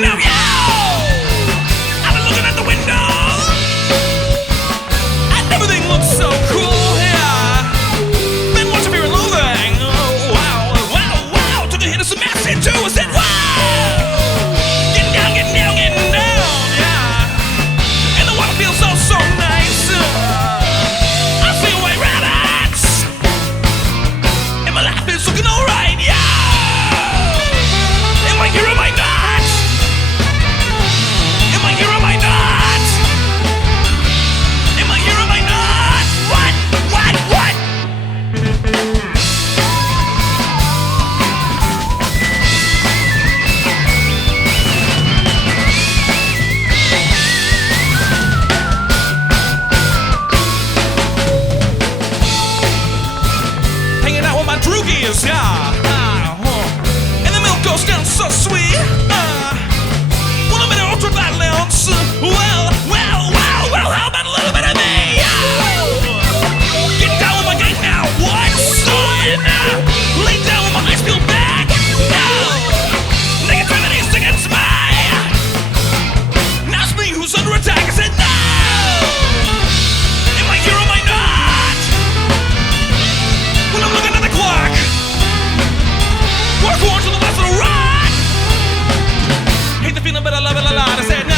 now, yo! I've been looking out the window, and everything looks so cool here. Been watching Fear and Loathing. Oh, wow. Took a hit of some acid too. I said, wow! Getting down, yeah. And the water feels so nice. I see white rabbits, and my life is looking alright, yeah. Am I here? Am I not? Am I here? Am I not? Am I here? Am I not? What? Hanging out with my droogies, yeah. And the milk goes down so sweet. Well, I'm in an ultra violence. Well, how about a little bit of me? Get down with my gang now. What? Son? Lay down with my eyes peeled back. Negativity's against me. Now it's me who's under attack. I said no. Am I here? Am I not? When I'm looking at the clock, work on to the left of the right. Hate the feeling, but I love it a lot. I said nah.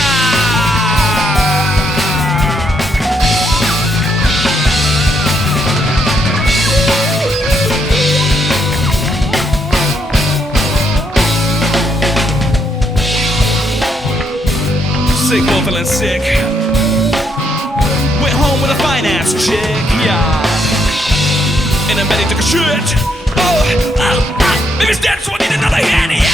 Sick, more feeling sick. Went home with a fine-ass chick, yeah. And then Betty took a shit. Baby's dead, so I need another hand, yeah.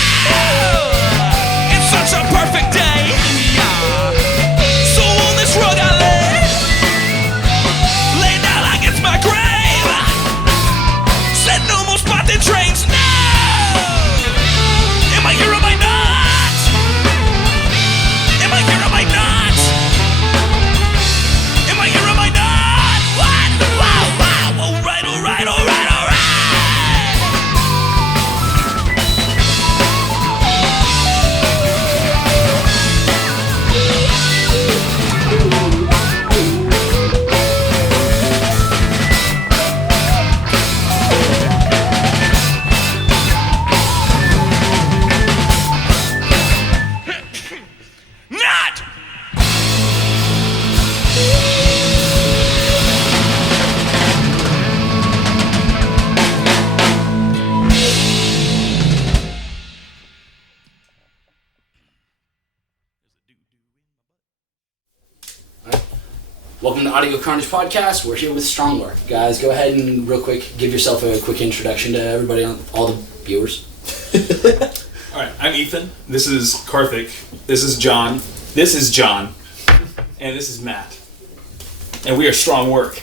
It's such a perfect day, yeah. So on this rug I lay down like it's my grave. Said no more spotted trains, no. Am I here? Am I not? Am I here? Am I not? Am I here? Am I not? What? Wow. All right. Not! Welcome to Audio Carnage Podcast. We're here with Strong Work. Guys, go ahead and real quick give yourself a quick introduction to everybody, all the viewers. Alright, I'm Ethan. This is Karthik. This is John. This is John. And this is Matt. And we are Strong Work.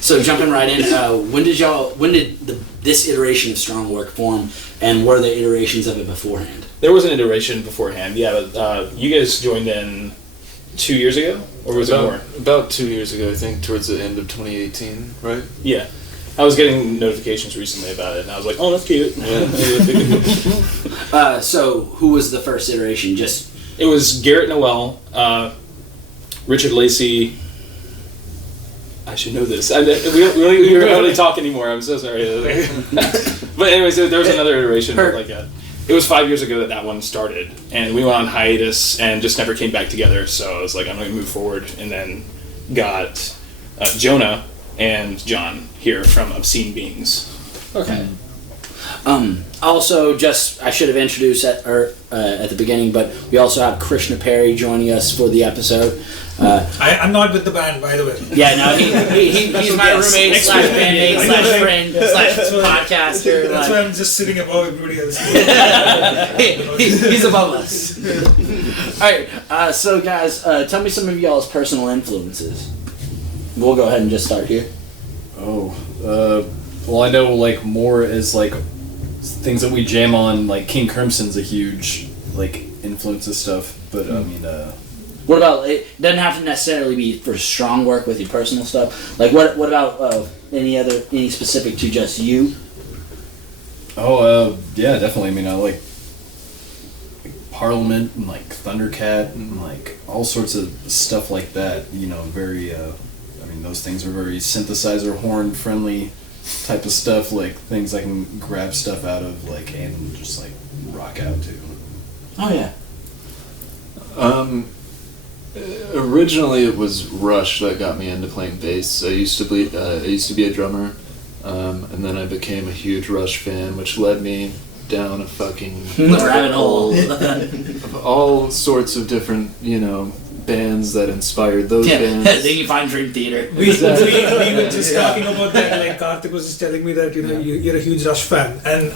So jumping right in, when did this iteration of Strong Work form, and were there iterations of it beforehand? There was an iteration beforehand, yeah, but you guys joined in 2 years ago? Or was it more? About 2 years ago, I think, towards the end of 2018, right? Yeah. I was getting notifications recently about it, and I was like, oh, that's cute. Yeah. So, who was the first iteration? It was Garrett Noel, Richard Lacey. I should know this. We don't really talk anymore. I'm so sorry. But anyways, there was another iteration. It was 5 years ago that one started, and we went on hiatus and just never came back together. So I was like, I'm going to move forward, and then got Jonah and John here from Obscene Beings. Okay. Also, I should have introduced at the beginning, but we also have Krishna Perry joining us for the episode. I'm not with the band, by the way. Yeah, no, he's my roommate / bandmate / friend / podcaster. That's why I'm just sitting above everybody else. He's above us. Alright, so guys, tell me some of y'all's personal influences. We'll go ahead and just start here. Well, I know, like, more is, like, things that we jam on, like, King Crimson's a huge, like, influence of stuff, but, I mean, What about, it doesn't have to necessarily be for Strong Work with your personal stuff. Like, what about any specific to just you? yeah, definitely. I mean, I like Parliament and like Thundercat and like all sorts of stuff like that. You know, very. I mean, those things are very synthesizer horn friendly type of stuff. Like things I can grab stuff out of, like, and just like rock out to. Oh yeah. Originally, it was Rush that got me into playing bass. I used to be a drummer, and then I became a huge Rush fan, which led me down a fucking rabbit hole of all sorts of different, bands that inspired those bands. Then you find Dream Theater. We were just talking about that. Like Karthik was just telling me that you're a huge Rush fan, and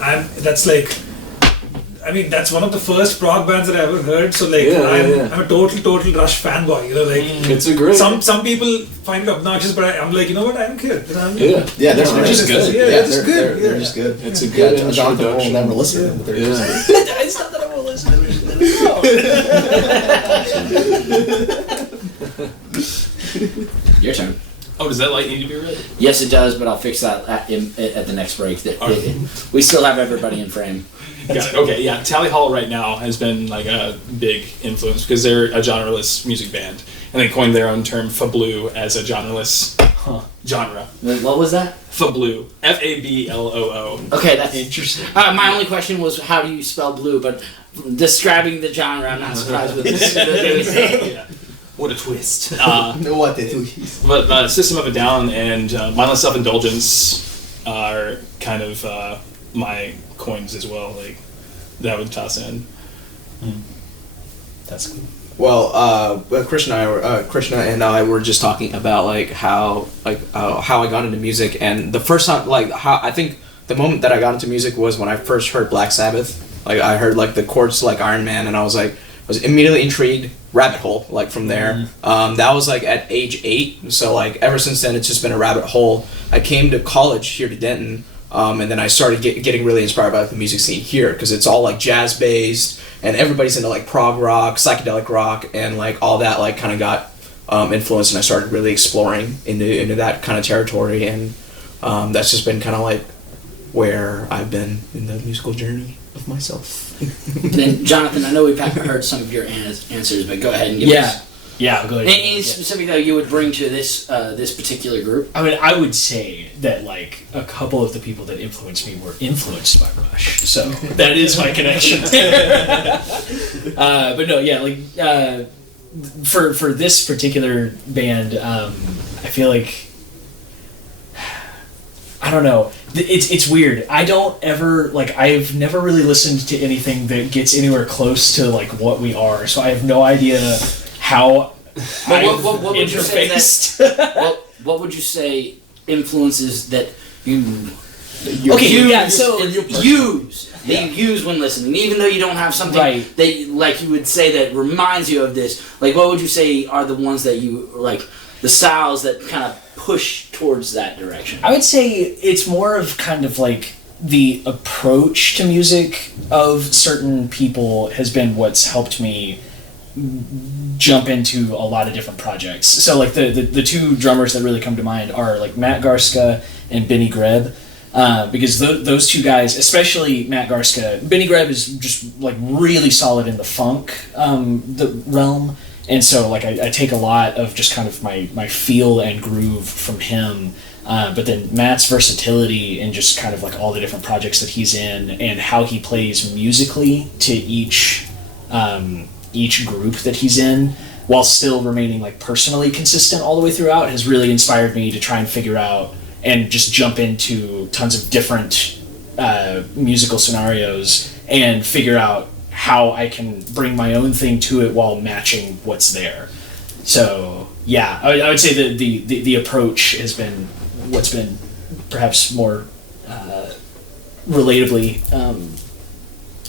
that's one of the first prog bands that I ever heard. So I'm a total Rush fanboy. It's a great. Some people find it obnoxious, but I'm like, you know what? I don't care. Yeah, they're just good. They're just good. They're just good. It's a good Jonathan will introduction. never listen to them, but they're just good. It's not that I won't listen to it. Your turn. Oh, does that light need to be red? Yes, it does, but I'll fix that at the next break. We still have everybody in frame. Got it. Okay, yeah. Tally Hall right now has been like a big influence because they're a genreless music band, and they coined their own term "fabloo" as a genreless genre. What was that? Fabloo. Fabloo. Okay, that's interesting. My only question was how do you spell blue, but describing the genre, I'm not surprised with this. Yeah. What a twist. What they do. But System of a Down and Mindless Self-Indulgence are kind of my coins as well. Like that would toss in. That's cool. Well, Krishna and I were just talking about how I got into music, and the first time, I think the moment that I got into music was when I first heard Black Sabbath. Like I heard the chords like Iron Man, and I was immediately intrigued. Rabbit hole, from there. That was at age 8. So ever since then, it's just been a rabbit hole. I came to college here to Denton, and then I started getting really inspired by the music scene here because it's all jazz based, and everybody's into prog rock, psychedelic rock, and all that kind of got influenced, and I started really exploring into that kind of territory, and that's just been kind of where I've been in the musical journey of myself. Then Jonathan, I know we've heard some of your answers, but go ahead and give us. Yeah, go ahead. Any specific that you would bring to this particular group? I mean, I would say that a couple of the people that influenced me were influenced by Rush, so that is my connection. But no, yeah, for this particular band, I feel like I don't know. It's weird. I don't ever I've never really listened to anything that gets anywhere close to what we are. So I have no idea how. What would you say that? What would you say influences that you use when listening, even though you don't have something that you would say that reminds you of this? What would you say are the ones that you the styles that kind of push towards that direction? I would say it's more of kind of the approach to music of certain people has been what's helped me jump into a lot of different projects. So the two drummers that really come to mind are Matt Garska and Benny Greb, because those two guys, especially Matt Garska, Benny Greb is just really solid in the funk the realm. And so, I take a lot of just kind of my feel and groove from him, but then Matt's versatility and just kind of all the different projects that he's in and how he plays musically to each group that he's in, while still remaining personally consistent all the way throughout, has really inspired me to try and figure out and just jump into tons of different musical scenarios and figure out how I can bring my own thing to it while matching what's there. So yeah, I would say that the approach has been what's been perhaps more relatably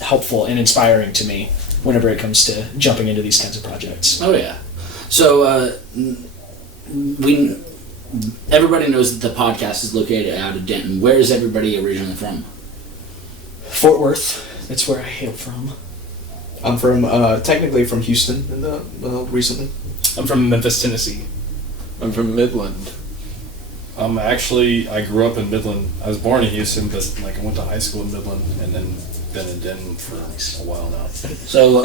helpful and inspiring to me whenever it comes to jumping into these kinds of projects. Oh yeah. So everybody knows that the podcast is located out of Denton. Where is everybody originally from? Fort Worth. That's where I hail from. I'm from technically from Houston, recently. I'm from Memphis, Tennessee. I'm from Midland. Actually, I grew up in Midland. I was born in Houston, but I went to high school in Midland, and then been in Denton for a while now. So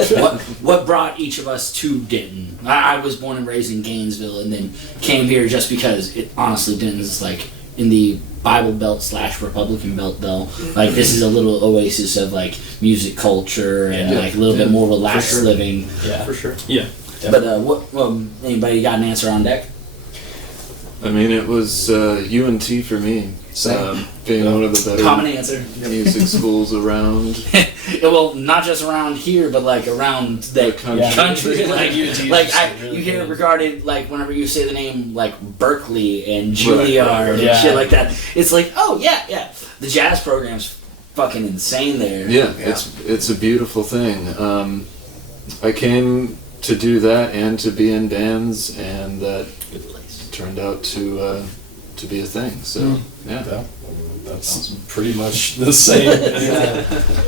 what brought each of us to Denton? I was born and raised in Gainesville, and then came here just because honestly Denton's like in the Bible Belt / Republican Belt though. Like this is a little oasis of like music culture and like a little bit more relaxed living. Yeah, for sure. Yeah. But anybody got an answer on deck? I mean, it was UNT for me. Being one of the better common answer music schools around. Well, not just around here, but like around the country. You hear it regarded like whenever you say the name like Berkeley and Juilliard and shit like that. It's like, oh yeah, the jazz program's fucking insane there. Yeah, it's a beautiful thing. I came to do that and to be in bands, and that turned out to be a thing. So that's pretty much the same.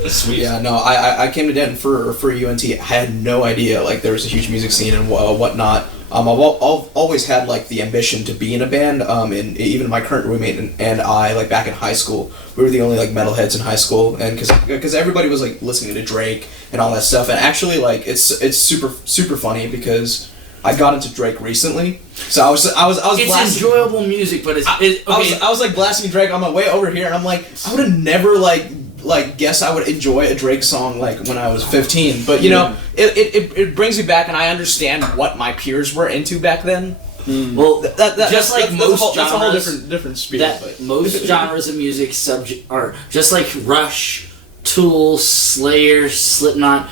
Sweet. Yeah, no, I came to Denton for UNT. I had no idea like there was a huge music scene and whatnot. I've always had like the ambition to be in a band. And even my current roommate and I, like back in high school, we were the only like metalheads in high school, and because everybody was like listening to Drake and all that stuff. And actually, like it's super funny because I got into Drake recently, so I was it's blasting. Enjoyable music, but I was like blasting Drake on my way over here, and I'm like, I would have never like guessed I would enjoy a Drake song like when I was 15. But you know, it brings me back, and I understand what my peers were into back then. Well, that's a whole different spiel. But most genres of music are just like Rush, Tool, Slayer, Slipknot.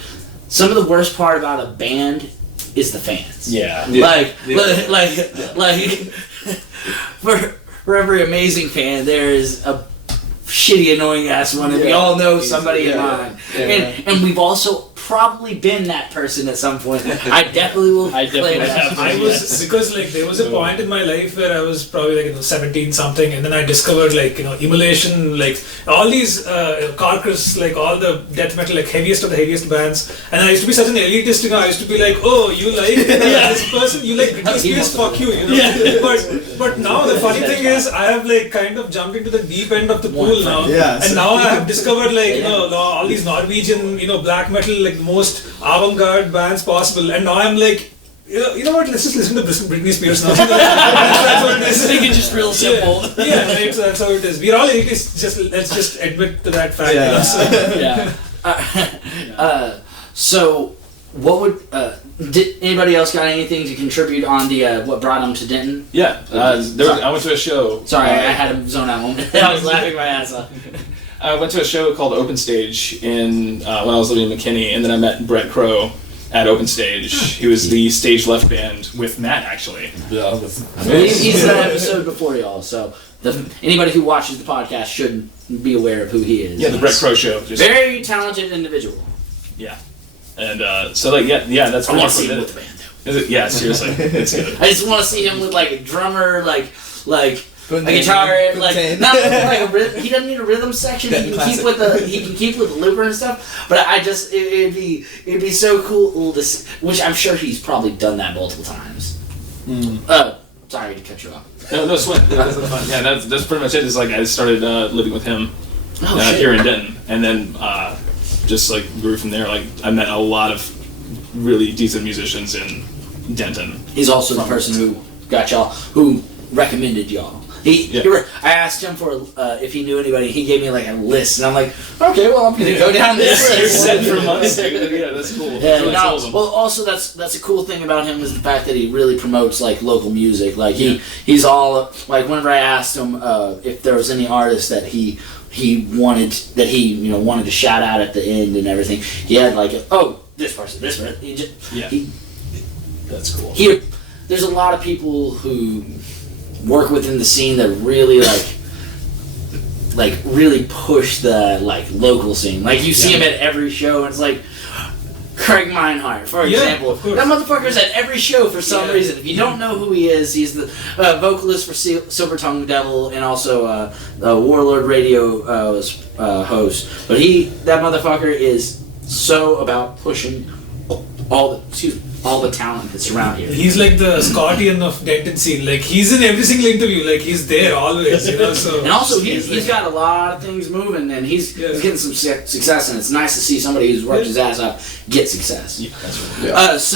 Some of the worst part about a band is the fans. Like for every amazing fan, there is a shitty, annoying ass one, and we all know somebody in mind. And we've also probably been that person at some point. I definitely will claim that. I was, because like there was a point in my life where I was probably like 17 something, and then I discovered like Immolation, like all these Carcass, like all the death metal, like heaviest of the heaviest bands. And I used to be such an elitist, I used to be like, oh, you like this person, you like Britney Spears, fuck you, But now the funny thing is, I have like kind of jumped into the deep end of the pool now, and now I have discovered like all these Norwegian black metal, like the most avant-garde bands possible, and now I'm like, you know what? Let's just listen to Britney Spears now. That's what it is. Make it just real simple. Right. So that's how it is. We're all elitists. Let's just admit to that fact. So, what would did anybody else got anything to contribute on the what brought them to Denton? Yeah, I went to a show. Sorry, I had a zone out moment. I was laughing my ass off. I went to a show called Open Stage when I was living in McKinney, and then I met Brett Crow at Open Stage. He was the stage left band with Matt, actually. Yeah, he's that episode before y'all, so anybody who watches the podcast should be aware of who he is. Yeah, the Brett Crow show. Very talented individual. Yeah, and so like that's. I want to see him with the band. Is it? Yeah, seriously, it's good. I just want to see him with like a drummer, like a guitar, like not like a rhythm. He doesn't need a rhythm section. He can keep with the looper and stuff. But I just it'd be so cool to, which I'm sure he's probably done that multiple times. Sorry to cut you off. No sweat. That's fun. Yeah, that's pretty much it. It's like I started living with him here in Denton, and then just like grew from there. Like I met a lot of really decent musicians in Denton. He's also the person who got y'all, who recommended y'all. I asked him for if he knew anybody. He gave me like a list, and I'm like, okay, well, I'm gonna go down this list. You're set for months. Yeah, that's cool. Yeah, well, also that's a cool thing about him is the fact that he really promotes like local music. Like he's all like whenever I asked him if there was any artist that he wanted to shout out at the end and everything, he had like this person. That's cool. There's a lot of people who work within the scene that really really push the local scene. Like you see him at every show, and it's like Craig Meinhardt, for example. That motherfucker's at every show for some reason. If you don't know who he is, he's the vocalist for Silver Tongue Devil and also Warlord Radio host. But that motherfucker is so about pushing all the all the talent that's around here. He's like the Scotian of Denton scene. Like he's in every single interview. Like he's there always. You know. So and also he's got a lot of things moving, and he's getting some success, and it's nice to see somebody who's worked his ass off get success. Yeah, that's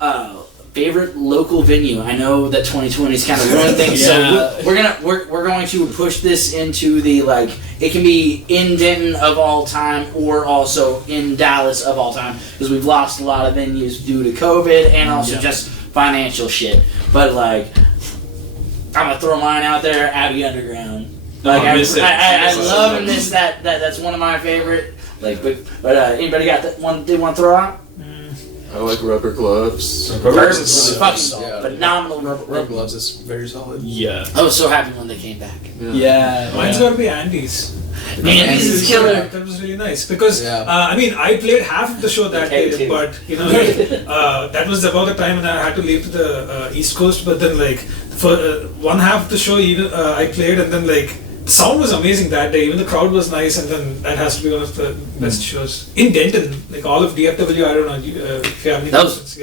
right. Favorite local venue. I know that 2020's kind of ruined things, so we're going to push this into the it can be in Denton of all time or also in Dallas of all time because we've lost a lot of venues due to COVID and also just financial shit. But I'm gonna throw mine out there, Abbey Underground. I love and miss that. That's one of my favorite. But anybody got that one they want to throw out? I like Rubber Gloves. Phenomenal. Rubber Gloves is very solid. Yeah. I was so happy when they came back. Yeah. Mine's gotta be Andy's. Andy's is killer. That was really nice because I played half of the show that day, but that was about the time when I had to leave to the East Coast. But then for one half of the show, I played, and then the sound was amazing that day. Even the crowd was nice, and then that has to be one of the best shows in Denton. All of DFW. I don't know if you have any questions.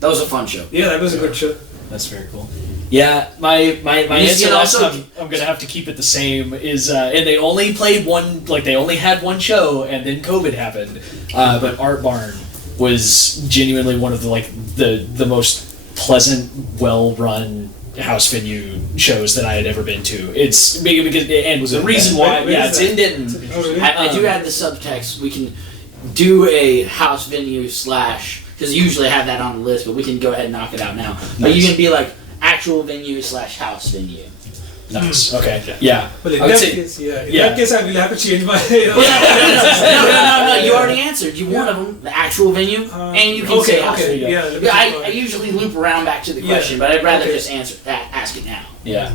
That was a fun show. Yeah, that was a good show. That's very cool. Yeah, my answer last time, I'm gonna have to keep it the same. Is and they only played one, they only had one show, and then COVID happened. But Art Barn was genuinely one of the most pleasant, well run house venue shows that I had ever been to. It's because and the reason why it's in Denton. I do add the subtext. We can do a house venue / because usually I have that on the list, but we can go ahead and knock it out now. Nice. But you can be actual venue / house venue. Nice. Okay. Yeah. But in that case, I will have to change my. No. You already answered. You one of them, the actual venue, and you can say house venue. I usually loop around back to the question, but I'd rather just ask it now. Yeah.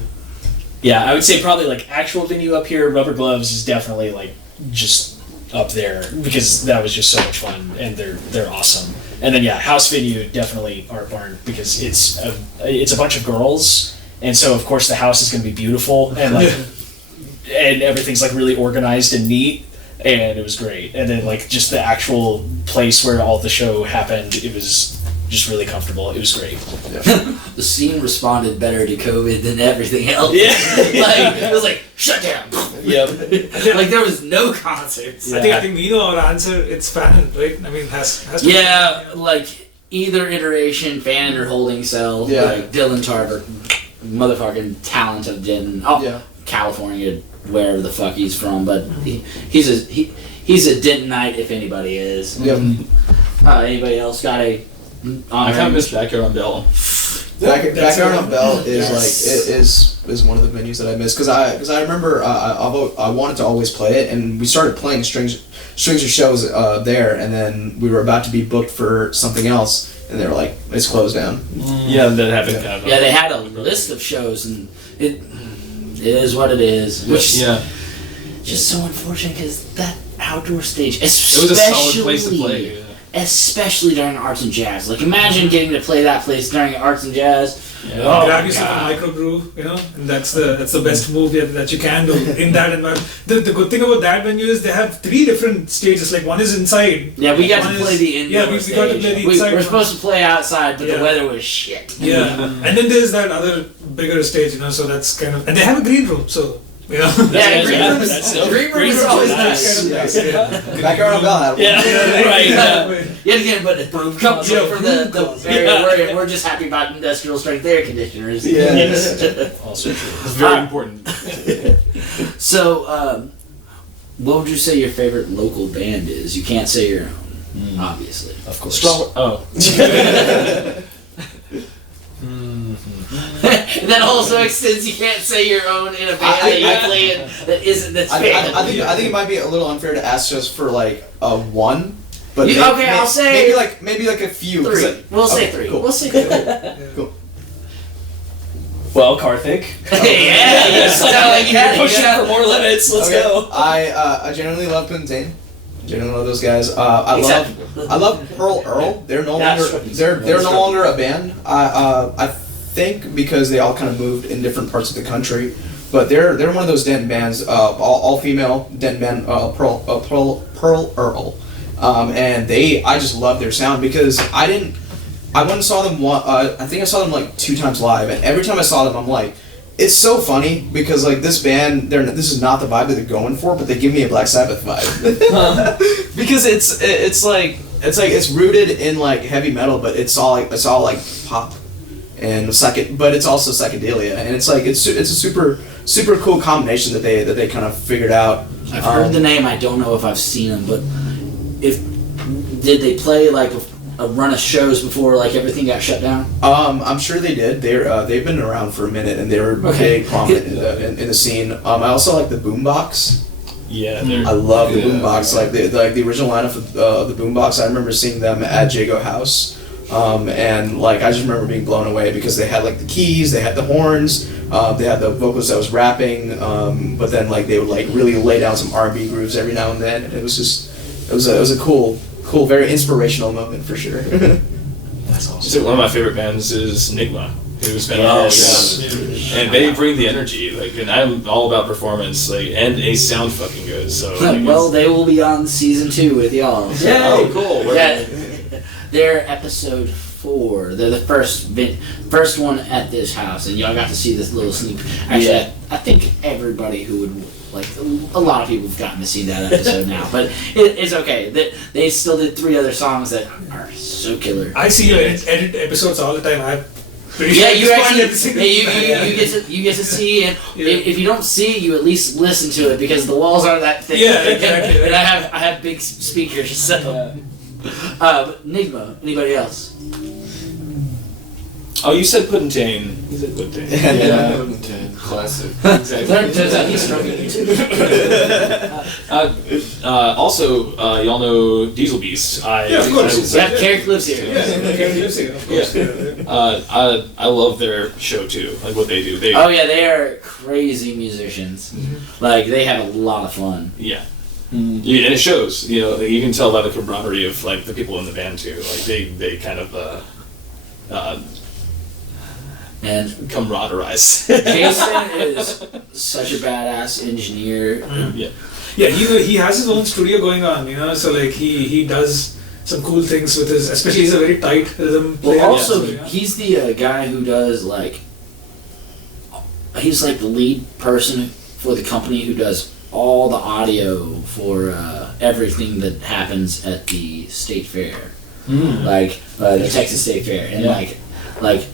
Yeah, I would say probably actual venue up here. Rubber Gloves is definitely just up there because that was just so much fun, and they're awesome. And then house venue definitely Art Barn because it's a bunch of girls. And so, of course, the house is going to be beautiful, and and everything's really organized and neat, and it was great. And then just the actual place where all the show happened, it was just really comfortable. It was great. Yeah. The scene responded better to COVID than everything else. Yeah, it was shut down. Yep. There was no concerts. Yeah. I think we know our answer. It's Fanon, right? I mean, has to be. Either iteration, Fanon or Holding Cell. Dylan Tarver. Motherfucking talent of Denton, California, wherever the fuck he's from, but he's a Dentonite if anybody is. Yep. Anybody else got a? I kind of miss Backyard on Bell. Backyard on Bell is one of the venues that I miss because I remember I wanted to always play it, and we started playing strings of shows there, and then we were about to be booked for something else. And they were it's closed down. Yeah, that happened kind of. Yeah, they had a list of shows, and it is what it is. Which just so unfortunate because that outdoor stage, especially, it was a solid place to play. Yeah. Especially during Arts and Jazz. Imagine getting to play that place during Arts and Jazz. Grab yourself a microbrew, and that's the best move that you can do in that environment. The good thing about that venue is they have 3 different stages. One is inside. Yeah, we got to play the indoor. Yeah, we got to play the inside. We're supposed to play outside, but the weather was shit. Yeah, and then there's that other bigger stage, so that's kind of, and they have a green room, so. Green room is always nice. Backyard on Bell. Right. Yet again, but from the area we're just happy about industrial strength air conditioners. Also true. It's very important. So, what would you say your favorite local band is? You can't say your own, obviously. Of course. And that also extends. You can't say your own in a band that you play in that isn't this band. I think it might be a little unfair to ask just for a one. But I'll say maybe a few. 3. We'll say 3. Cool. We'll say 3. Cool. Well, Karthik. You're pushing for more limits. Let's go. I generally love Puntain. Generally love those guys. I love Pearl Earl. They're no longer a band. I think because they all kind of moved in different parts of the country, but they're one of those Denton bands, all female Denton band, Pearl Earl, and I just love their sound because I I went and saw them. I think I saw them like 2 times live, and every time I saw them, I'm like, it's so funny because like this band, this is not the vibe that they're going for, but they give me a Black Sabbath vibe because it's rooted in like heavy metal, but it's all like pop and but it's also psychedelia, and it's a super cool combination that they kind of figured out. I've heard the name. I don't know if I've seen them, but did they play like a run of shows before like everything got shut down? I'm sure they did. They've been around for a minute, and they were big prominent in the scene. I also like the Boombox. Yeah, I love the Boombox. Like the original lineup of the Boombox. I remember seeing them at Jago House, and like I just remember being blown away because they had like the keys, they had the horns, they had the vocalist that was rapping, but then like they would like really lay down some R&B grooves every now and then, and it was a cool, very inspirational moment for sure. That's awesome. So one of my favorite bands is Nigma, who's been and they bring the energy, like, and I'm all about performance, like, and they sound fucking good. So like, well, they will be on season 2 with y'all. So. Yeah. Oh, cool. Yeah, they're episode 4. They're the first one at this house, and y'all got to see this little sneak. Actually, I think everybody who would. Like, a lot of people have gotten to see that episode now, but it's okay. They still did 3 other songs that are so killer. I see you edit episodes all the time. You actually you get to see it. If you don't see it, you at least listen to it because the walls aren't that thick. Yeah, exactly. And I have big speakers. So, Nigma. Anybody else? Oh, you said Puddintain. You said Puddintain. Yeah, Puddintain. Classic. Exactly. Turns out he's struggling too. Also, y'all know Diesel Beast. Of course. Carrick lives here. Carrick lives here, of course. Yeah. I love their show too. Like what they do. They are crazy musicians. Mm-hmm. Like they have a lot of fun. Yeah. Yeah, and it shows. You know, you can tell by the camaraderie of like the people in the band too. Like they kind of. And camaraderise. Jason is such a badass engineer. Yeah. Yeah, he has his own studio going on, so like he does some cool things with his, especially he's a very tight rhythm player. Well, also he's the guy who does like, he's like the lead person for the company who does all the audio for everything that happens at the state fair, like the Texas State Fair, and like.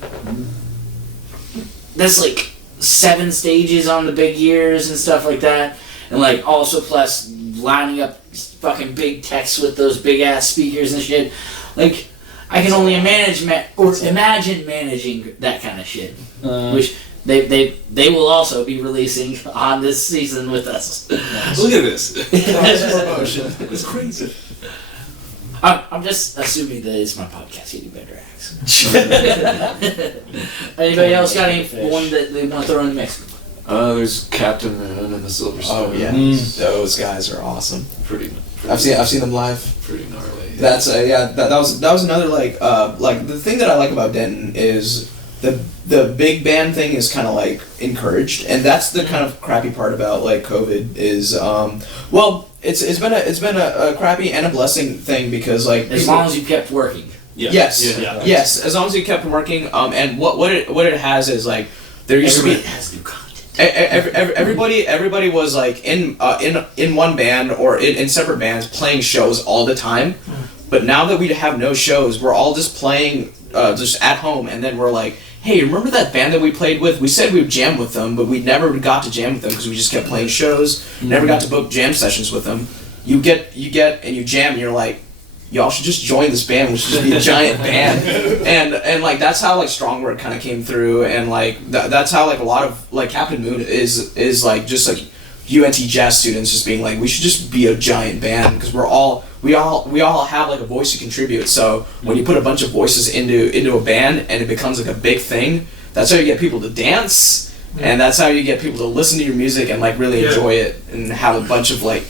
There's like 7 stages on the big years and stuff like that, and like also plus lining up fucking big techs with those big ass speakers and shit. Like I can only imagine managing that kind of shit, which they will also be releasing on this season with us. Look at this. It's crazy. I'm just assuming that it's my podcast getting better acts. Anybody else got one that they want to throw in the mix? There's Captain Moon and the Silver Spoon. Oh yeah, those guys are awesome. Pretty. I've seen them live. Pretty gnarly. That's that was another like the thing that I like about Denton is the big band thing is kind of like encouraged, and that's the kind of crappy part about like COVID is it's been a crappy and a blessing thing because like as long as you kept working. Yeah. Yes, as long as you kept working. And what it has is like there used to be has new content. Everybody was like in one band or in separate bands playing shows all the time, but now that we have no shows, we're all just playing just at home, and then we're like, hey, remember that band that we played with? We said we would jam with them, but we never got to jam with them because we just kept playing shows. Never got to book jam sessions with them. You get and you jam, and you're like, y'all should just join this band. We should just be a giant band. And like that's how like Strong Word kind of came through, and like that's how like a lot of like Captain Moon is like just like UNT jazz students just being like, we should just be a giant band because we all have like a voice to contribute. So when you put a bunch of voices into a band and it becomes like a big thing, that's how you get people to dance, and that's how you get people to listen to your music and like really enjoy it and have a bunch of like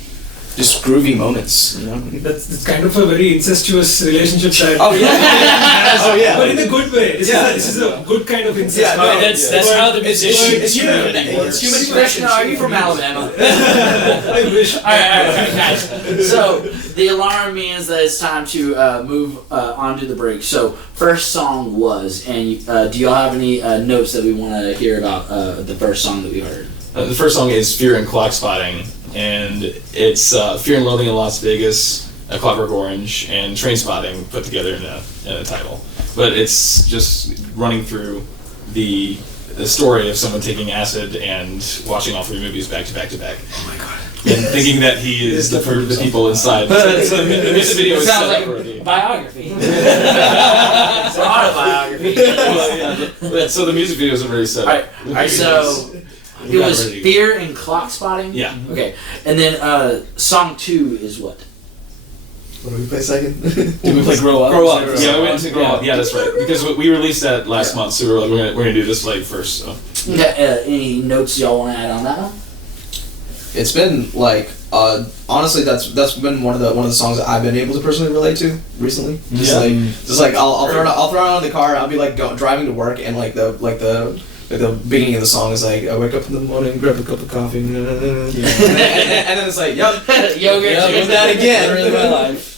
just groovy moments, you know. That's kind of a very incestuous relationship that. Oh yeah. Oh yeah. But in a good way. This is a good kind of incest. Yeah, no, that's how the musician it's human. community works. It's human Question, connection. are you from Alabama? I wish. All right, guys. So the alarm means that it's time to move on to the break. So first song was, and do y'all have any notes that we want to hear about the first song that we heard? The first song is Fear and Clock Spotting, and it's Fear and Loathing in Las Vegas, A Clockwork Orange, and Train Spotting put together in a title. But it's just running through the story of someone taking acid and watching all 3 movies back to back to back. Oh my god. And thinking that he is the people inside. So the music video is Sounds set like up already. a biography. It's an autobiography. Well, yeah, so the music videos are very set up. All right, so it was Fear and Clock Spotting? Yeah. Okay, and then song 2 is what? What do we play second? Did we play Grow Up? Grow Up. Yeah, we went to Grow Up. Yeah, that's right. Because we released that last month, so we were like, we're gonna do this like first. So. Okay, any notes y'all want to add on that one? It's been like honestly that's been one of the songs that I've been able to personally relate to recently. Just like I'll throw it on in the car. I'll be like driving to work and like the beginning of the song is like I wake up in the morning, grab a cup of coffee, and then it's like yep, Yogurt. do that again. Really my life.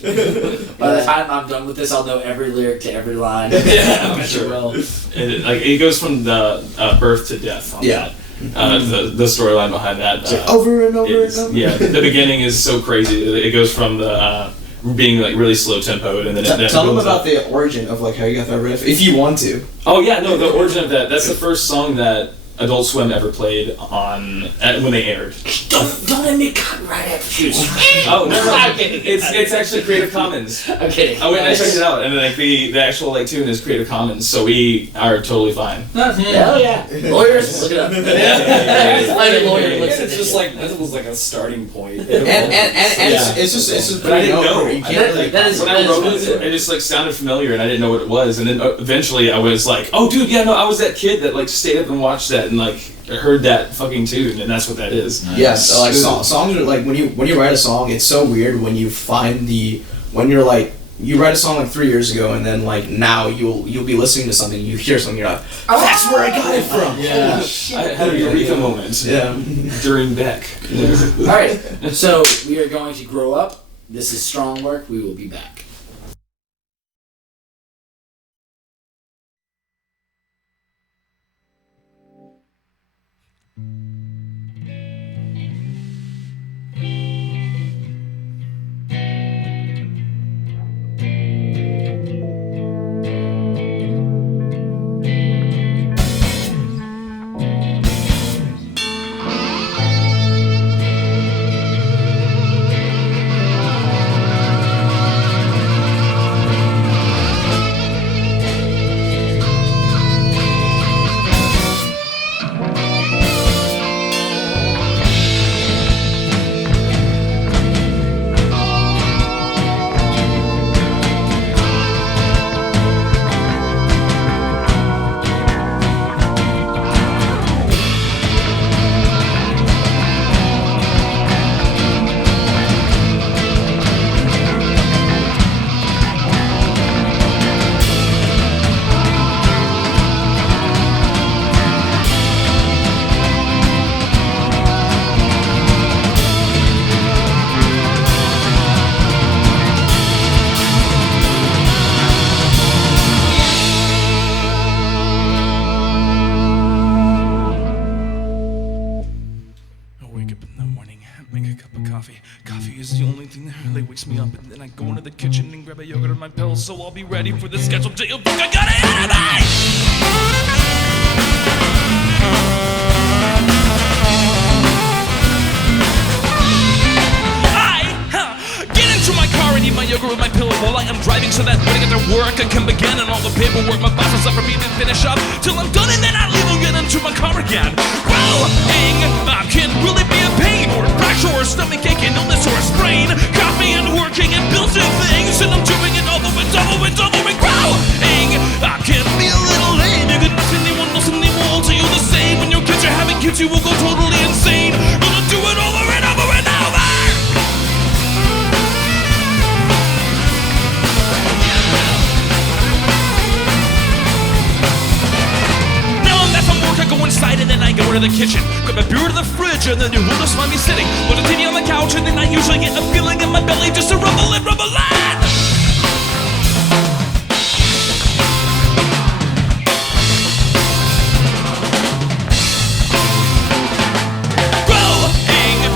By the time I'm done with this, I'll know every lyric to every line. Yeah, I'm sure. Well, it goes from the birth to death. On Yeah. That. The storyline behind that. Over and over and over. Yeah, the beginning is so crazy. It goes from the being like really slow tempoed, and then Tell them about the origin of like how you got that riff, if you want to. Oh yeah, no, the origin of that. That's the first song that Adult Swim ever played on when they aired. Don't let me cut right after you. Oh no, I'm kidding. it's actually Creative Commons. I'm kidding. I went and I checked it out, and like the actual like tune is Creative Commons, so we are totally fine. Hell yeah. Lawyers, look it up. Like a lawyer looks at It's just like this was like a starting point. And it's just But I didn't know. You can't really. That is When I wrote it, it just like sounded familiar, and I didn't know what it was. And then eventually, I was like, "Oh, dude, yeah, no, I was that kid that like stayed up and watched that and like heard that fucking tune, and that's what that is." Yes, like songs are like when you write a song, it's so weird when you find when you're like you write a song like 3 years ago, and then like now you'll be listening to something, you hear something, you're like, oh, that's where I got it from. Yeah, I had a eureka moment. Yeah, during Beck. All right, so we are going to grow up. This is Strong Work. We will be back. Me up, and then I go into the kitchen and grab a yogurt and my pills, so I'll be ready for the scheduled day. I got it out of me! Get into my car and eat my yogurt with my pillow while I am driving, so that when I get to work I can begin, and all the paperwork my boss has left for me to finish up till I'm done, and then I leave and get into my car again. Growing up can really be a pain, or a fracture, or a stomach ache, an illness, or a sprain. Coffee and working and bills and things, and I'm doing it all the way, double and double and growing up can be a little lame. You can listen, anyone else, and they will all tell you the same. When your kids are having kids, you will go totally insane. Gonna do it over and over and over. over to the kitchen, grab a beer to the fridge, and then you will just find me sitting with a TV on the couch, and then I usually get a feeling in my belly just to rumble and rumble on.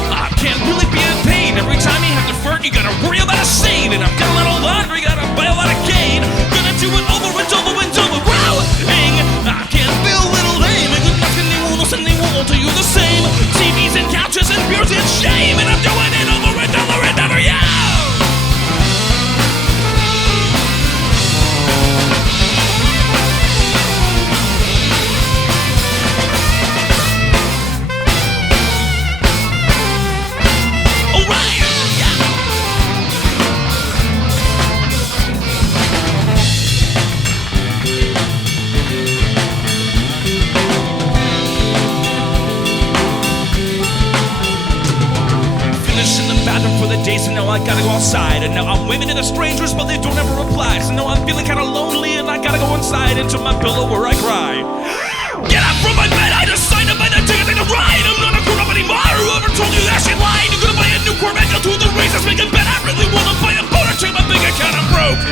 I can't really be in pain. Every time you have to fart, you gotta worry about a scene. And I've got a lot of laundry, gotta buy a lot of gain. Gonna do it over and over and over. Growling, I can't feel a little lame. And good nothing they won't do you the same. TVs and couches and beers and shame. And I'm doing it over and over and over, yeah! For the day, so now I gotta go outside. And now I'm waving at the strangers, but they don't ever reply. So now I'm feeling kinda lonely, and I gotta go inside into my pillow where I cry. Get up from my bed, I decide to buy the ticket and ride. I'm not a grown up anymore. Whoever told you that shit lied? You're gonna buy a new Corvette, go through the races, make a bet. I really wanna buy a boat or check my bank account, I'm broke.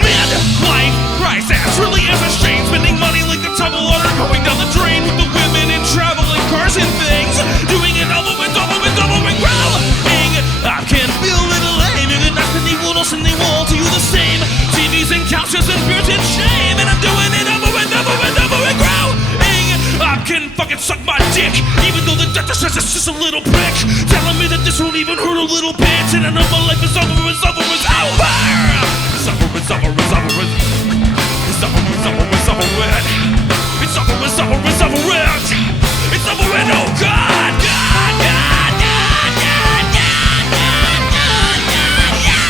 Man, life crisis really is a shame. Spending money like the tub of water going down the drain with the women and travel and cars and things. Doing it over and over and over and growling. I can't feel a little lame. You're the nothing they will, and they won't do you the same. TVs and couches and beers and shame. And I'm doing it over and over and over and growling. I can fucking suck my dick, even though the doctor says it's just a little prick, telling me that this won't even hurt a little bit. And I know my life is over, it's over, it's over. It's over, it's over, it's over, it's over, it's over, it's over, it's over, it's over, it's over, it's over, it's over, and oh God, God, God, God, God, God, God, God, God, yeah.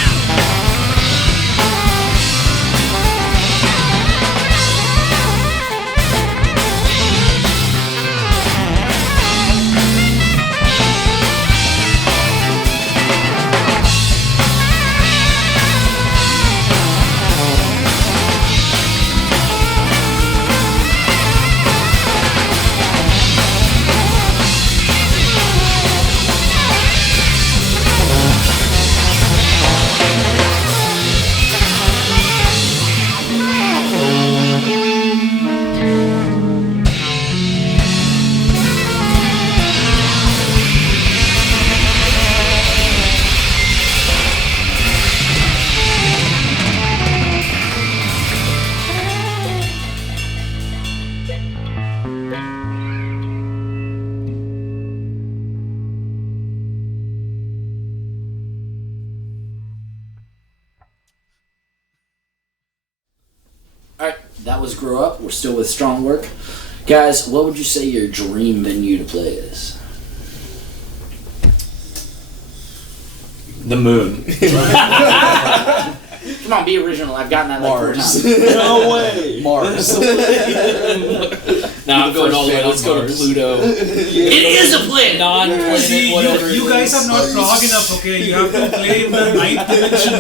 Alright, that was Grow Up. We're still with Strong Work. Guys, what would you say your dream venue to play is? The moon. Come on, be original. I've gotten that like 4 Mars. times. No way. Mars. Nah, I'm going all the way. Let's go to Pluto. It is a planet! See, you guys are not prog enough, okay? You have to play in the 9th dimension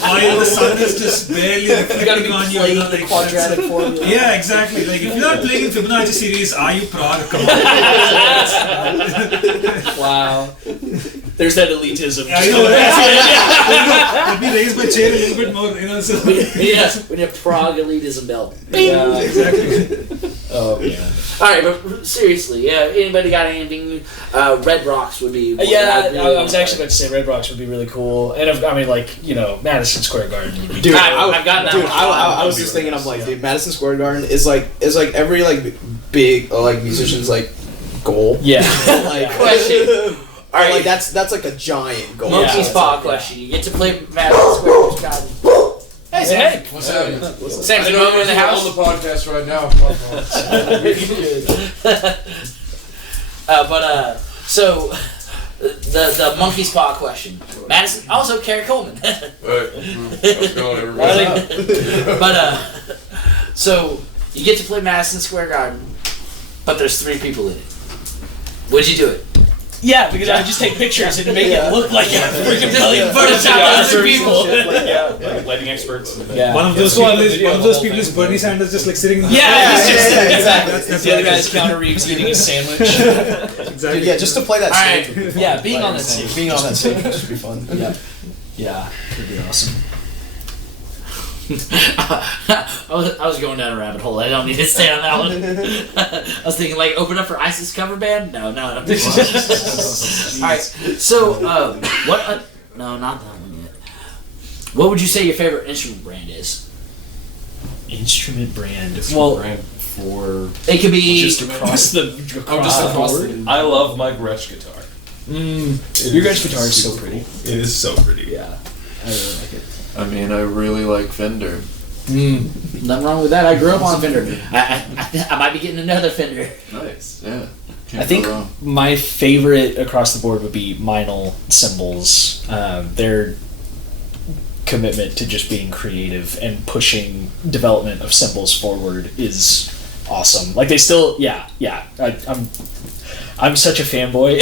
while the sun is just barely reflecting on you. Playing the quadratic formula. Yeah, exactly. Like, if you're not playing in Fibonacci series, are you prog? Come on. Wow. There's that elitism. I know. Let me raise my chair a little bit more, you know, so... Yeah, when you're Prague elitism belt. Yeah, exactly. Oh, yeah. Alright, but seriously, yeah, anybody got anything? Red Rocks would be... I was actually about to say Red Rocks would be really cool. And if, I mean, like, you know, Madison Square Garden would be Dude, I've gotten that dude, one. I was just thinking of like, dude, Madison Square Garden is like every like big like musician's like goal. Yeah. Like Question. Alright, like that's like a giant goal. Monkey's Paw question. You get to play Madison Square Garden. Hey, Sam. What's happening? Sam's in over in the house. On the podcast right now. So the Monkey's Paw question. Madison, also Carrie Coleman. Right. How's it going, everybody? But so you get to play Madison Square Garden, but there's 3 people in it. Would you do it? Yeah, because I would just take pictures and make it look like a freaking million Photoshop Yeah, other people. like lighting experts. Yeah. One of those people is Bernie Sanders just like sitting. In the Exactly. That's The other guy's Keanu Reeves eating a sandwich. Exactly. Yeah, just to play that stage. Alright. Yeah, being on that stage. Being on that stage would just be fun. Yeah, it'd be awesome. I was going down a rabbit hole. I don't need to stay on that one. I was thinking like open up for ISIS cover band. No. All right. So what? No, not that one yet. What would you say your favorite instrument brand is? Instrument brand. Brand for It could be just across the board. I love my Gretsch guitar. Your guys' guitar is so pretty. It is so pretty. Yeah, I really like it. I mean, I really like Fender. nothing wrong with that. I grew up on Fender. I might be getting another Fender. Nice, yeah. Can't I think go wrong. my favorite across the board would be Meinl cymbals. Their commitment to just being creative and pushing development of cymbals forward is awesome. Like they still, I'm such a fanboy.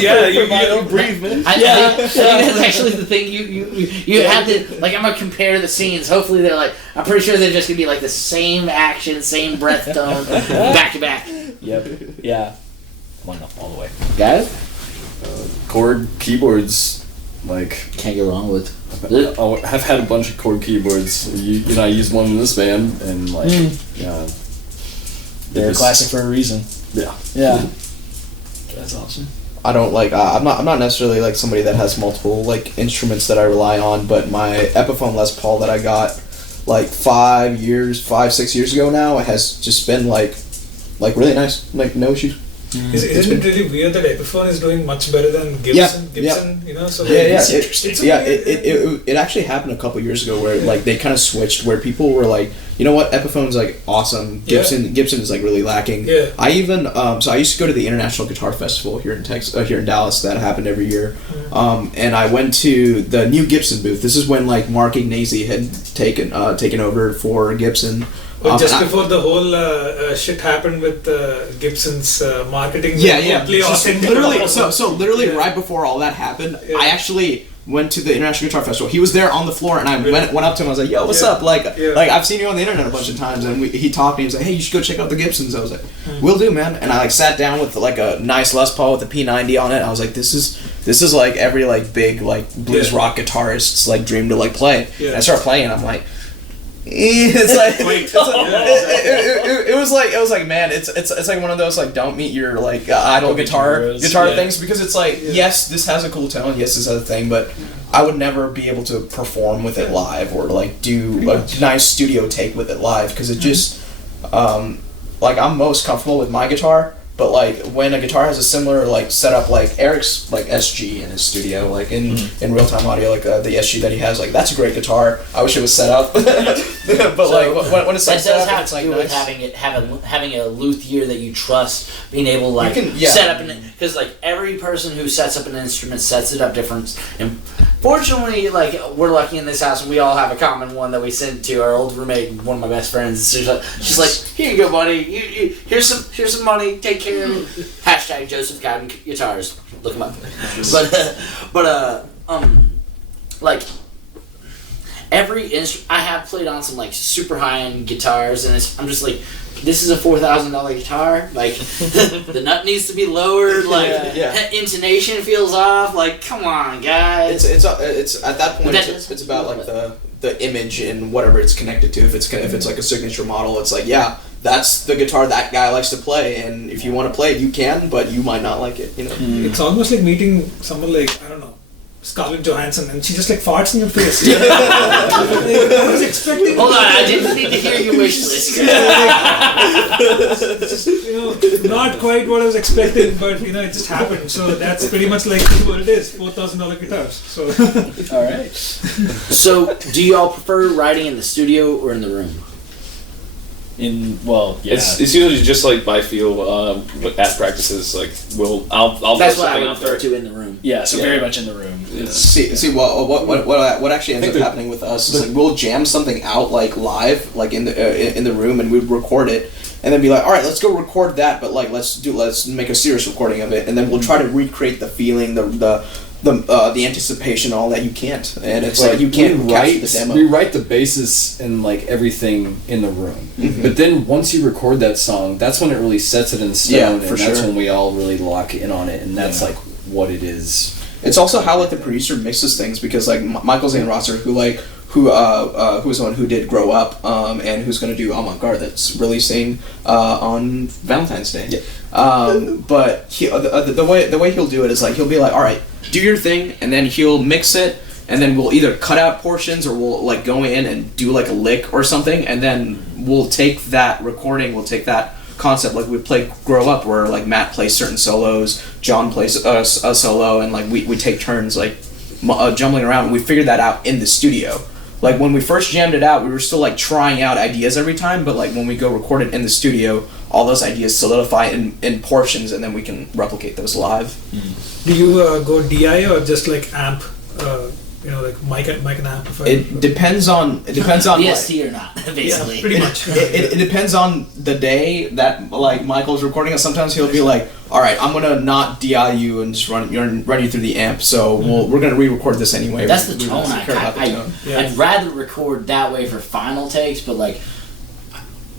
You breathe, man. I think that's actually the thing. You have to like. I'm gonna compare the scenes. Hopefully, they're like. I'm pretty sure they're just gonna be like the same action, same breath tone, back to back. Yep. Yeah. Meinl all the way. Guys, chord keyboards. Like can't go wrong with. I've had a bunch of chord keyboards. I used one in this band, and like, they're a classic for a reason. Yeah. Yeah. That's awesome. I don't like. I'm not necessarily like somebody that has multiple like instruments that I rely on, but my Epiphone Les Paul that I got like 5, 6 years ago now has just been like really nice. Like no issues. Isn't it really weird that Epiphone is doing much better than Gibson? You know, so it's interesting. It actually happened a couple years ago where like they kind of switched where people were like, you know what, Epiphone's like awesome. Gibson is like really lacking. Yeah. I even so I used to go to the International Guitar Festival here in here in Dallas that happened every year, and I went to the new Gibson booth. This is when like Mark Ignacy had taken over for Gibson. Just before the whole shit happened with Gibson's marketing. Literally right before all that happened, I actually went to the International Guitar Festival. He was there on the floor, and I went up to him. I was like, "Yo, what's up?" Like I've seen you on the internet a bunch of times, and he talked to me. He was like, "Hey, you should go check out the Gibsons." I was like, "Will do, man." And I like sat down with like a nice Les Paul with a P90 on it. I was like, "This is like every like big like blues rock guitarist's like dream to like play." And I started playing. And I'm like. It's like it was like man, it's like one of those like don't meet your like idol guitar things, because it's like yes, this has a cool tone, yes, this has a thing, but I would never be able to perform with it live or like do a nice studio take with it live, because it just like I'm most comfortable with my guitar. But like when a guitar has a similar like setup, like Eric's like SG in his studio, like in real time audio, like the SG that he has, like that's a great guitar. I wish it was set up, but like when it's like set up, it's like nice. With having a luthier that you trust, being able to like set up because like every person who sets up an instrument sets it up different. And fortunately, like we're lucky in this house, and we all have a common one that we send to our old roommate, one of my best friends. She's like, "Here you go, buddy. Here's some money. Take care." Hashtag Joseph Cowden Guitars. Look him up. Like every instrument I have played on some like super high end guitars, and I'm just like, this is a $4,000 guitar. Like the nut needs to be lowered. Like intonation feels off. Like come on, guys. It's at that point it's about like the image and whatever it's connected to. If it's like a signature model, it's like that's the guitar that guy likes to play, and if you want to play it, you can, but you might not like it, you know. It's almost like meeting someone like, I don't know, Scarlett Johansson, and she just like farts in your face. I was expecting. Hold on, I didn't need to hear your wish list. Just, not quite what I was expecting, but it just happened. So that's pretty much like what it is, $4,000 guitars. So. All right. So, do you all prefer writing in the studio or in the room? It's usually just like by feel at practices. Like I'll That's throw what I something would out there. refer to in the room. Yeah, so very much in the room. See, what actually ends up happening with us is like we'll jam something out like live, like in the room, and we'd record it, and then be like, all right, let's go record that, but like let's make a serious recording of it, and then we'll try to recreate the feeling, the anticipation, all that. You can't, and it's like you can't capture the demo. We write the basis and like everything in the room, but then once you record that song, that's when it really sets it in stone, and that's when we all really lock in on it, and that's like what it is. It's also how like the producer mixes things, because like Michael Zane Rosser, who was the one who did Grow Up, and who's going to do Avant Garde, that's releasing on Valentine's Day. Yeah. But the way he'll do it is like he'll be like, all right, do your thing, and then he'll mix it, and then we'll either cut out portions or we'll like go in and do like a lick or something, and then we'll take that recording, we'll take that concept, like we play Grow Up, where like Matt plays certain solos, John plays a solo, and like we take turns like jumbling around, and we figured that out in the studio. Like when we first jammed it out, we were still like trying out ideas every time, but like when we go record it in the studio, all those ideas solidify in portions, and then we can replicate those live. Do you go DI or just like amp? Like mic and amplifier. It depends on VST or not, basically. Yeah, pretty much. It depends on the day that like Michael's recording it. Sometimes he'll be like, all right, I'm gonna not DI you and just run you through the amp, so we're gonna re-record this anyway. That's the tone. I'd rather record that way for final takes, but like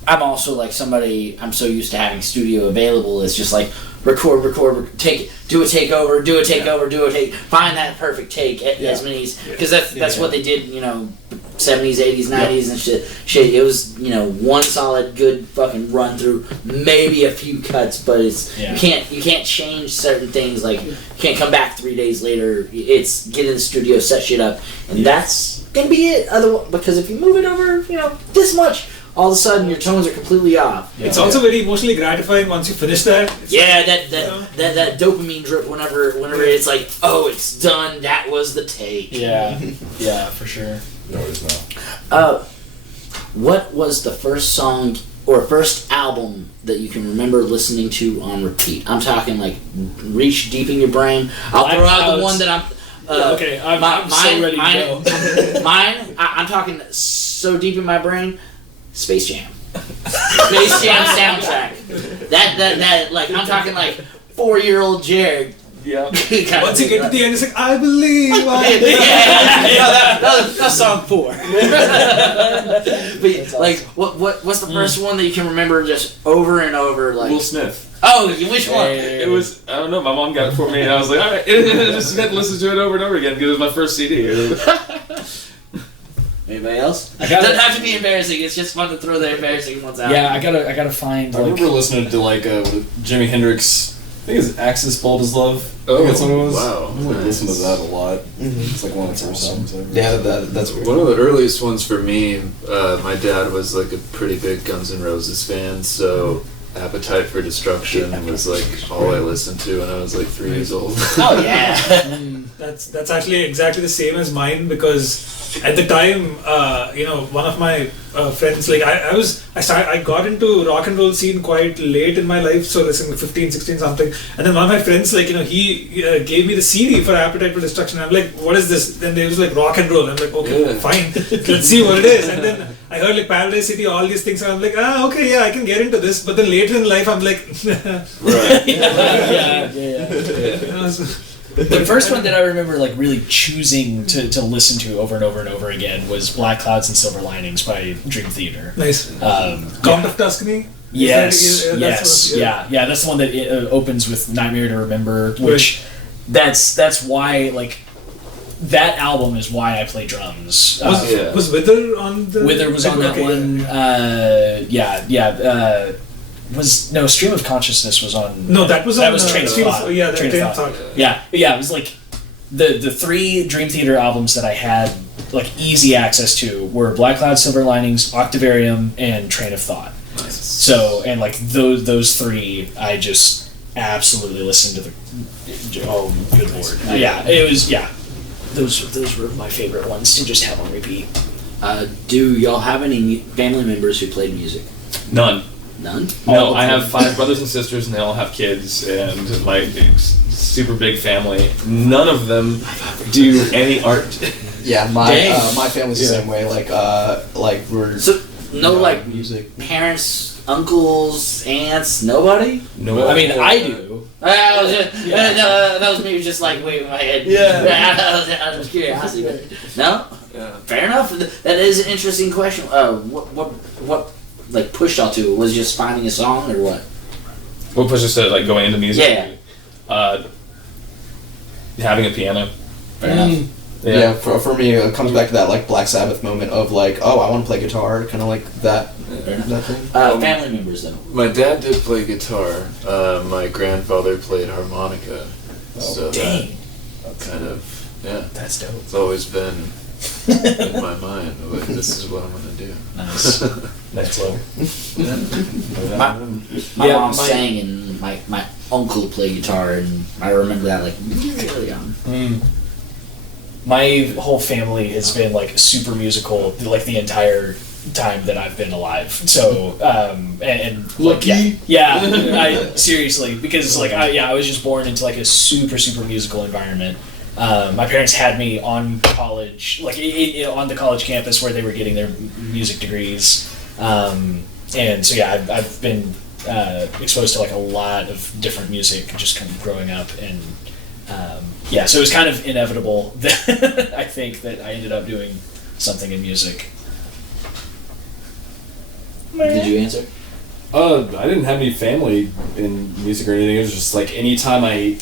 I'm also like somebody, I'm so used to having studio available, it's just like record, do a takeover, find that perfect take, as many, because that's what they did, 70s, 80s, 90s and shit. It was, one solid good fucking run through, maybe a few cuts, but it's you can't change certain things, like you can't come back 3 days later. It's get in the studio, set shit up, and that's gonna be it. Because if you move it over, this much, all of a sudden your tones are completely off. It's also very emotionally gratifying once you finish that. That dopamine drip whenever it's like, oh, it's done, that was the take. Yeah, for sure. No, it's not. What was the first song or first album that you can remember listening to on repeat? I'm talking like reach deep in your brain. I'll throw out the one that I'm so ready to go. Mine, I'm talking so deep in my brain, Space Jam. Space Jam soundtrack. That like I'm talking like 4-year-old Jared. Yeah. Once you get to the end, it's like, I believe. That's song 4. But like, what's the first one that you can remember just over and over? Like Will Smith. Oh, which one? It was, I don't know, my mom got it for me, and I was like, all right, just listen to it over and over again, because it was my first CD. Anybody else? It doesn't have to be embarrassing. It's just fun to throw the embarrassing ones out. Yeah, I gotta find. I remember listening to like Jimi Hendrix. I think it's Axis Bold as Love. Oh, that's what it was. Wow. I listened to that a lot. It's like one of the first songs ever. Yeah, that's weird. One of the earliest ones for me. My dad was like a pretty big Guns N' Roses fan, so Appetite for Destruction was like all I listened to when I was like 3 years old. Oh yeah. That's actually exactly the same as mine, because at the time, one of my friends, like I got into rock and roll scene quite late in my life, so listen, 15, 16 something, and then one of my friends, like, he gave me the CD for Appetite for Destruction. I'm like, what is this? Then they was like rock and roll. I'm like, okay, fine, let's see what it is. And then I heard like Paradise City, all these things, and I'm like, okay, yeah, I can get into this. But then later in life, I'm like, Right. The first one that I remember like really choosing to listen to over and over and over again was Black Clouds and Silver Linings by Dream Theater. Nice. Count of Tuscany? Yes. That's the one that opens with Nightmare to Remember, which that's why, like, that album is why I play drums. Was Wither on the... Wither was on that one. Stream of Consciousness was on... No, that was that on... was Train of Thought. Yeah, Train of Thought. Yeah, it was like... The 3 Dream Theater albums that I had, like, easy access to were Black Cloud, Silver Linings, Octavarium, and Train of Thought. Nice. So, and like those 3, I just absolutely listened to the... Oh, good lord. It was, those were my favorite ones to just have on repeat. Do y'all have any family members who played music? None. None? No, I have 5 brothers and sisters, and they all have kids, and my super big family. None of them do any art. Yeah, my family's the same way. Like we're like music. Parents, uncles, aunts, nobody. No, I mean, I do. That was me just like waving my head. Yeah. Out of curiosity. But no? Yeah. Fair enough. That is an interesting question. What like pushed y'all to? Was it just finding a song or what? What pushed us to like going into music? Yeah. Having a piano. Fair enough. Yeah, for me, it comes back to that like Black Sabbath moment of like, oh, I want to play guitar, kind of like that. That thing. Family members though. My dad did play guitar. My grandfather played harmonica. So dang. that kind of, yeah. That's dope. It's always been in my mind. Like, this is what I'm gonna do. Nice. Next level. My mom sang and my uncle played guitar, and I remember that like really young. My whole family has been like super musical, like the entire time that I've been alive. So, and like, yeah, I seriously, because like I was just born into like a super musical environment. My parents had me on college, like on the college campus where they were getting their music degrees, and so yeah, I've been exposed to like a lot of different music just kind of growing up, and yeah, so it was kind of inevitable that I think that I ended up doing something in music. Did you answer? I didn't have any family in music or anything. It was just like anytime I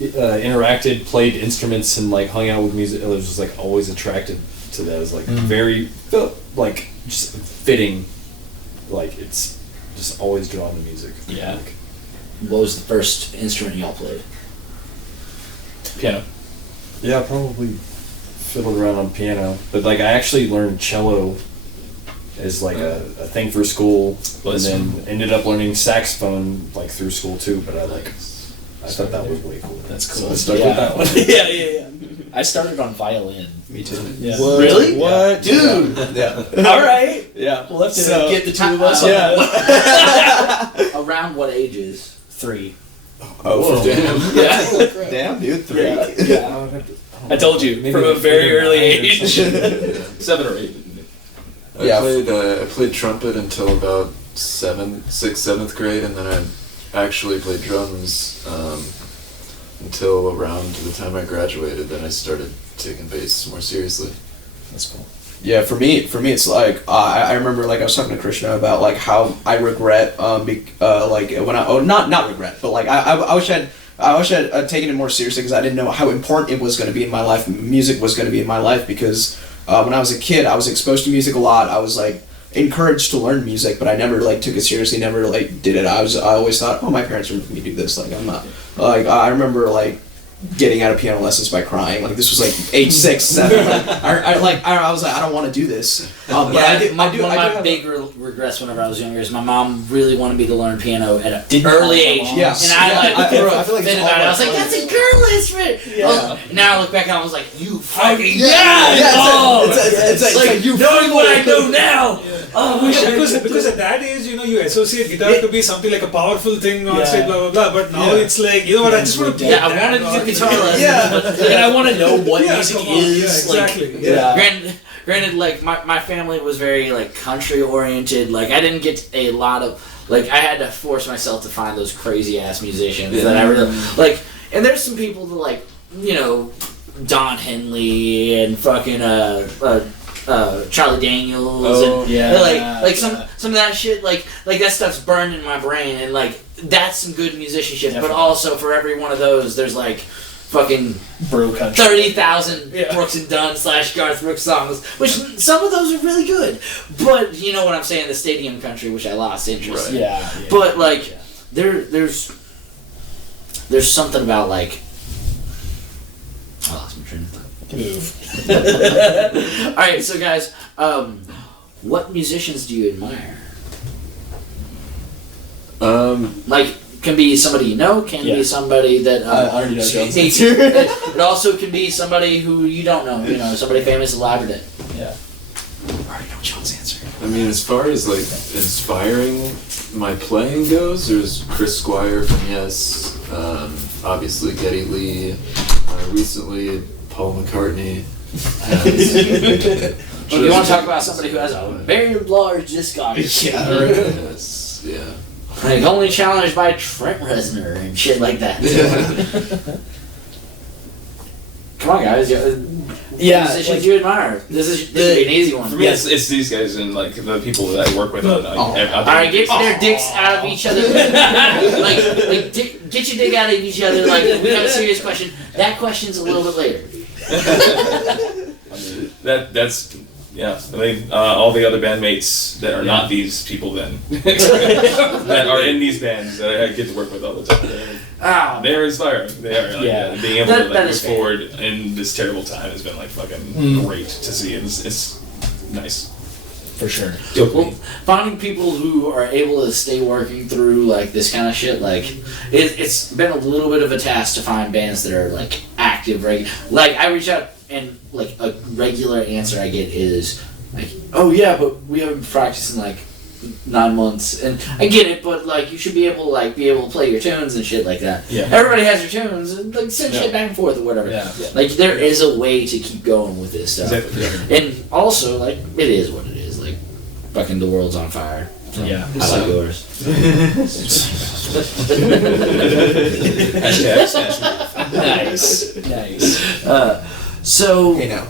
interacted, played instruments, and like hung out with music, I was just like always attracted to that. It was like felt like just fitting. Like it's just always drawn to music. Yeah. Like, What was the first instrument y'all played? piano. Yeah, probably fiddled around on piano, but like I actually learned cello as like a thing for school, and then ended up learning saxophone like through school too. But I thought that was way cool. That's cool. So I stuck with that one. yeah. I started on violin. Me too. Yeah. What? Really? What, dude? Yeah. All right. Yeah. We'll have to So- get the two of us. Around what ages? 3. Oh, damn. Yeah. Damn, dude. 3. Yeah. I told you from a very early age. 7 or 8. I played trumpet until about 6th, 7th grade, and then I actually played drums until around the time I graduated. Then I started taking bass more seriously. That's cool. Yeah, for me, it's like I remember like I was talking to Krishna about like how I regret like when not regret, but like I wish I'd taken it more seriously because I didn't know how important it was going to be in my life. Music was going to be in my life because when I was a kid, I was exposed to music a lot. I was like encouraged to learn music, but I never like took it seriously. Never like did it. I always thought, oh, my parents are making me do this. Like I'm not. Like I remember getting out of piano lessons by crying. Like this was like age 6, 7. I was like, I don't want to do this. But One of my big regrets whenever I was younger is my mom really wanted me to learn piano at an early age. Yes. And I feel like fit about it. I was like, that's a girl instrument. Yeah. Now I look back and I was like, you fucking It's like you knowing what I know now. Oh, because at that age, you associate guitar to be something like a powerful thing on stage, blah blah blah. But now it's like, you know what? I just want to play. I wanted to do guitar lessons. Yeah. And I want to know what music come on. is. Yeah, exactly. Like, Granted, like my family was very like country oriented. Like I didn't get a lot of like I had to force myself to find those crazy ass musicians that I really like. And there's some people that like Don Henley and fucking Charlie Daniels and like some of that shit like that stuff's burned in my brain, and like that's some good musicianship. Definitely. But also for every one of those, there's like fucking bro country. 30,000 Brooks and Dunn / Garth Brooks songs, which some of those are really good. But you know what I'm saying, the stadium country, which I lost interest in. Yeah. But like there's something about like I lost my train of thought. All right, so guys, what musicians do you admire? Like, can be somebody you know, can be somebody that I already know John's it also can be somebody who you don't know, somebody famous alive or dead. Yeah. I mean, as far as like inspiring my playing goes, there's Chris Squire from Yes, obviously Geddy Lee, recently Paul McCartney. Well, you want to talk about somebody who has a very large discography? Yes, yeah. Like only challenged by Trent Reznor and shit like that. Come on, guys. Musicians you admire. This should be an easy one. For me, it's these guys and like the people that I work with. All right, get their dicks out of each other. Get your dick out of each other. Like we have a serious question. That question's a little bit later. That's. Yeah, I mean, all the other bandmates that are not these people then, that are in these bands that I get to work with all the time. They're inspiring. They are. Like, being able to move forward in this terrible time has been like fucking great to see. It's nice. For sure. Well, finding people who are able to stay working through like this kind of shit, like it's been a little bit of a task to find bands that are like active, right? Like I reach out and like a regular answer I get is like, "Oh yeah, but we haven't been practicing like 9 months," and I get it, but like you should be able to play your tunes and shit like that. Yeah. Everybody has their tunes and like send shit back and forth or whatever. Yeah. Like there is a way to keep going with this stuff, Exactly. and also like it is what it is. Like fucking the world's on fire. So, Yeah. I like yours. Nice. So, Hey now.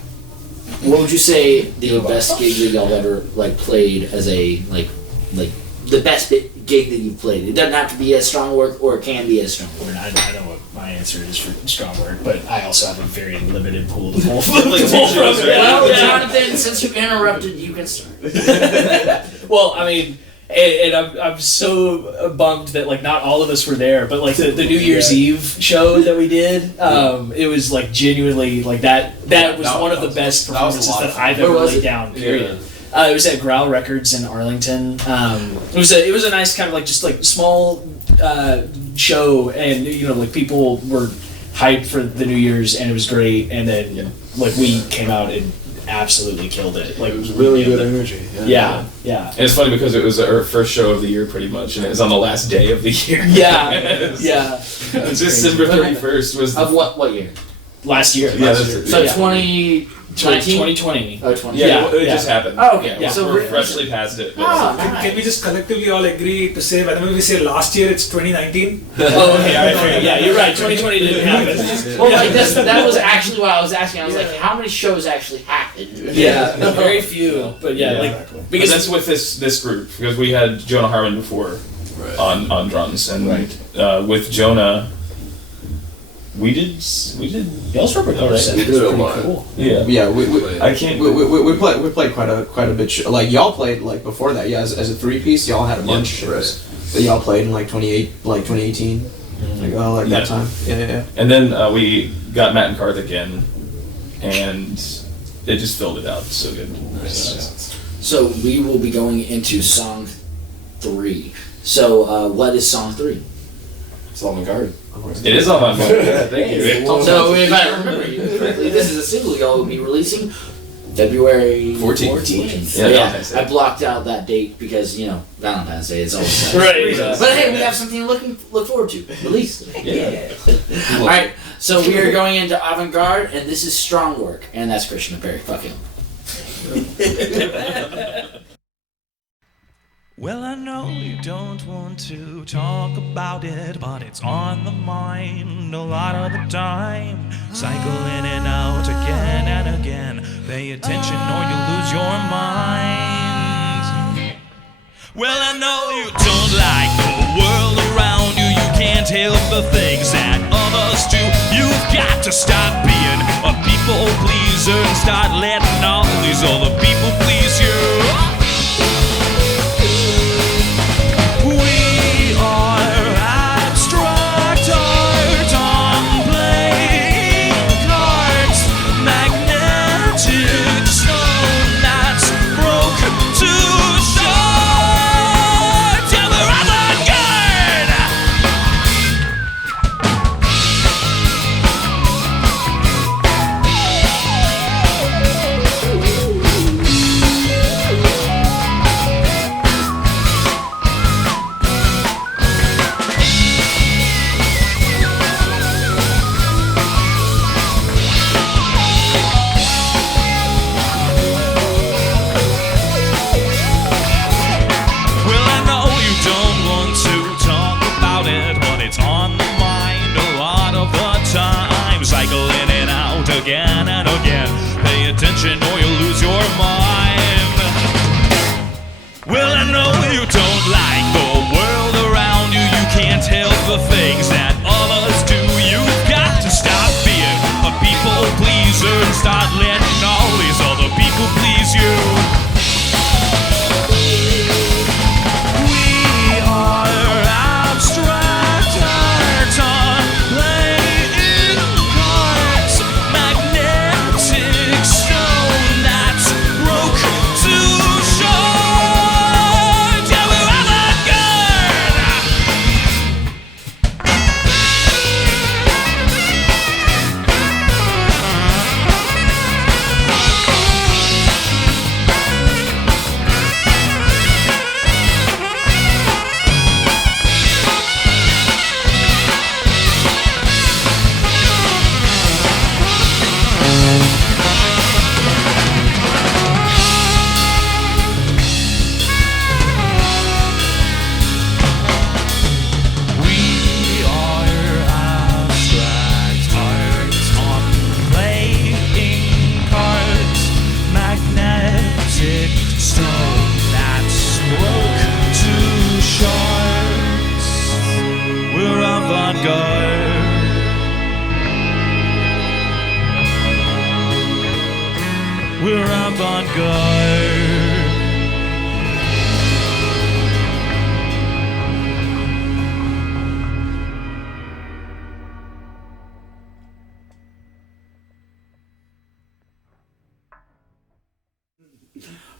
what would you say the best gig that y'all ever like played as a like the best gig that you've played? It doesn't have to be as strong work, or it can be as strong work. I know what my answer is for strong work, but I also have a very limited pool to pull from. Well, Jonathan, since you interrupted, you can start. Well, I mean, and I'm so bummed that like not all of us were there, but like the New Year's Eve show that we did, it was like genuinely like that was one of the best performances that I've ever laid down. Period. It was at Growl Records in Arlington. It was a nice kind of like just like small show, and you know like people were hyped for the New Year's, and it was great. And then like we came out and absolutely killed it. Like It was really good energy. Yeah. And it's funny because it was our first show of the year pretty much, and it was on the last day of the year. December 31st was Of what year? Last year. Yeah, So 2019? 2020. Oh, 20. it just happened. Oh, okay. Yeah, So we're freshly past it. Can we just collectively all agree to say, whenever we say last year, it's 2019? Oh, okay, all right, fair. Yeah, you're right. 2020 didn't happen. Well, like that was actually what I was asking. I was like, how many shows actually happened? Yeah, very few. But yeah, like Because that's with this group, because we had Jonah Harmon before on drums, and with Jonah, we did. Y'all's repertoire set We was did a pretty lot. cool. Yeah. Yeah, we I can't. we played quite a bit. Like y'all played like before that. Yeah, as a 3-piece, y'all had a bunch of shows that y'all played in like 2018. Like that time. Yeah. And then we got Matt and Karthik in, and it just filled it out so good. So we will be going into song 3. So what is song 3? It's all in guard. It is on my phone. Yeah, thank you. So if I remember you correctly, this is a single y'all will be releasing February 14th. So Yeah, yeah, Valentine's Day. I blocked out that date because Valentine's Day is always Right. But hey, we have something to look forward to. Release. Yeah. All right, so we are going into avant-garde, and this is Strong Work, and that's Christian Perry. Fuck him. Well, I know you don't want to talk about it, but it's on the mind a lot of the time. Cycle in and out again and again. Pay attention or you lose your mind. Well, I know you don't like the world around you. You can't help the things that others do. You've got to stop being a people pleaser and start letting all these other people please you. We are abstract art on playing cards, magnetic stone that's broke too short. Yeah, we're avant-garde. avant-garde. We're avant-garde.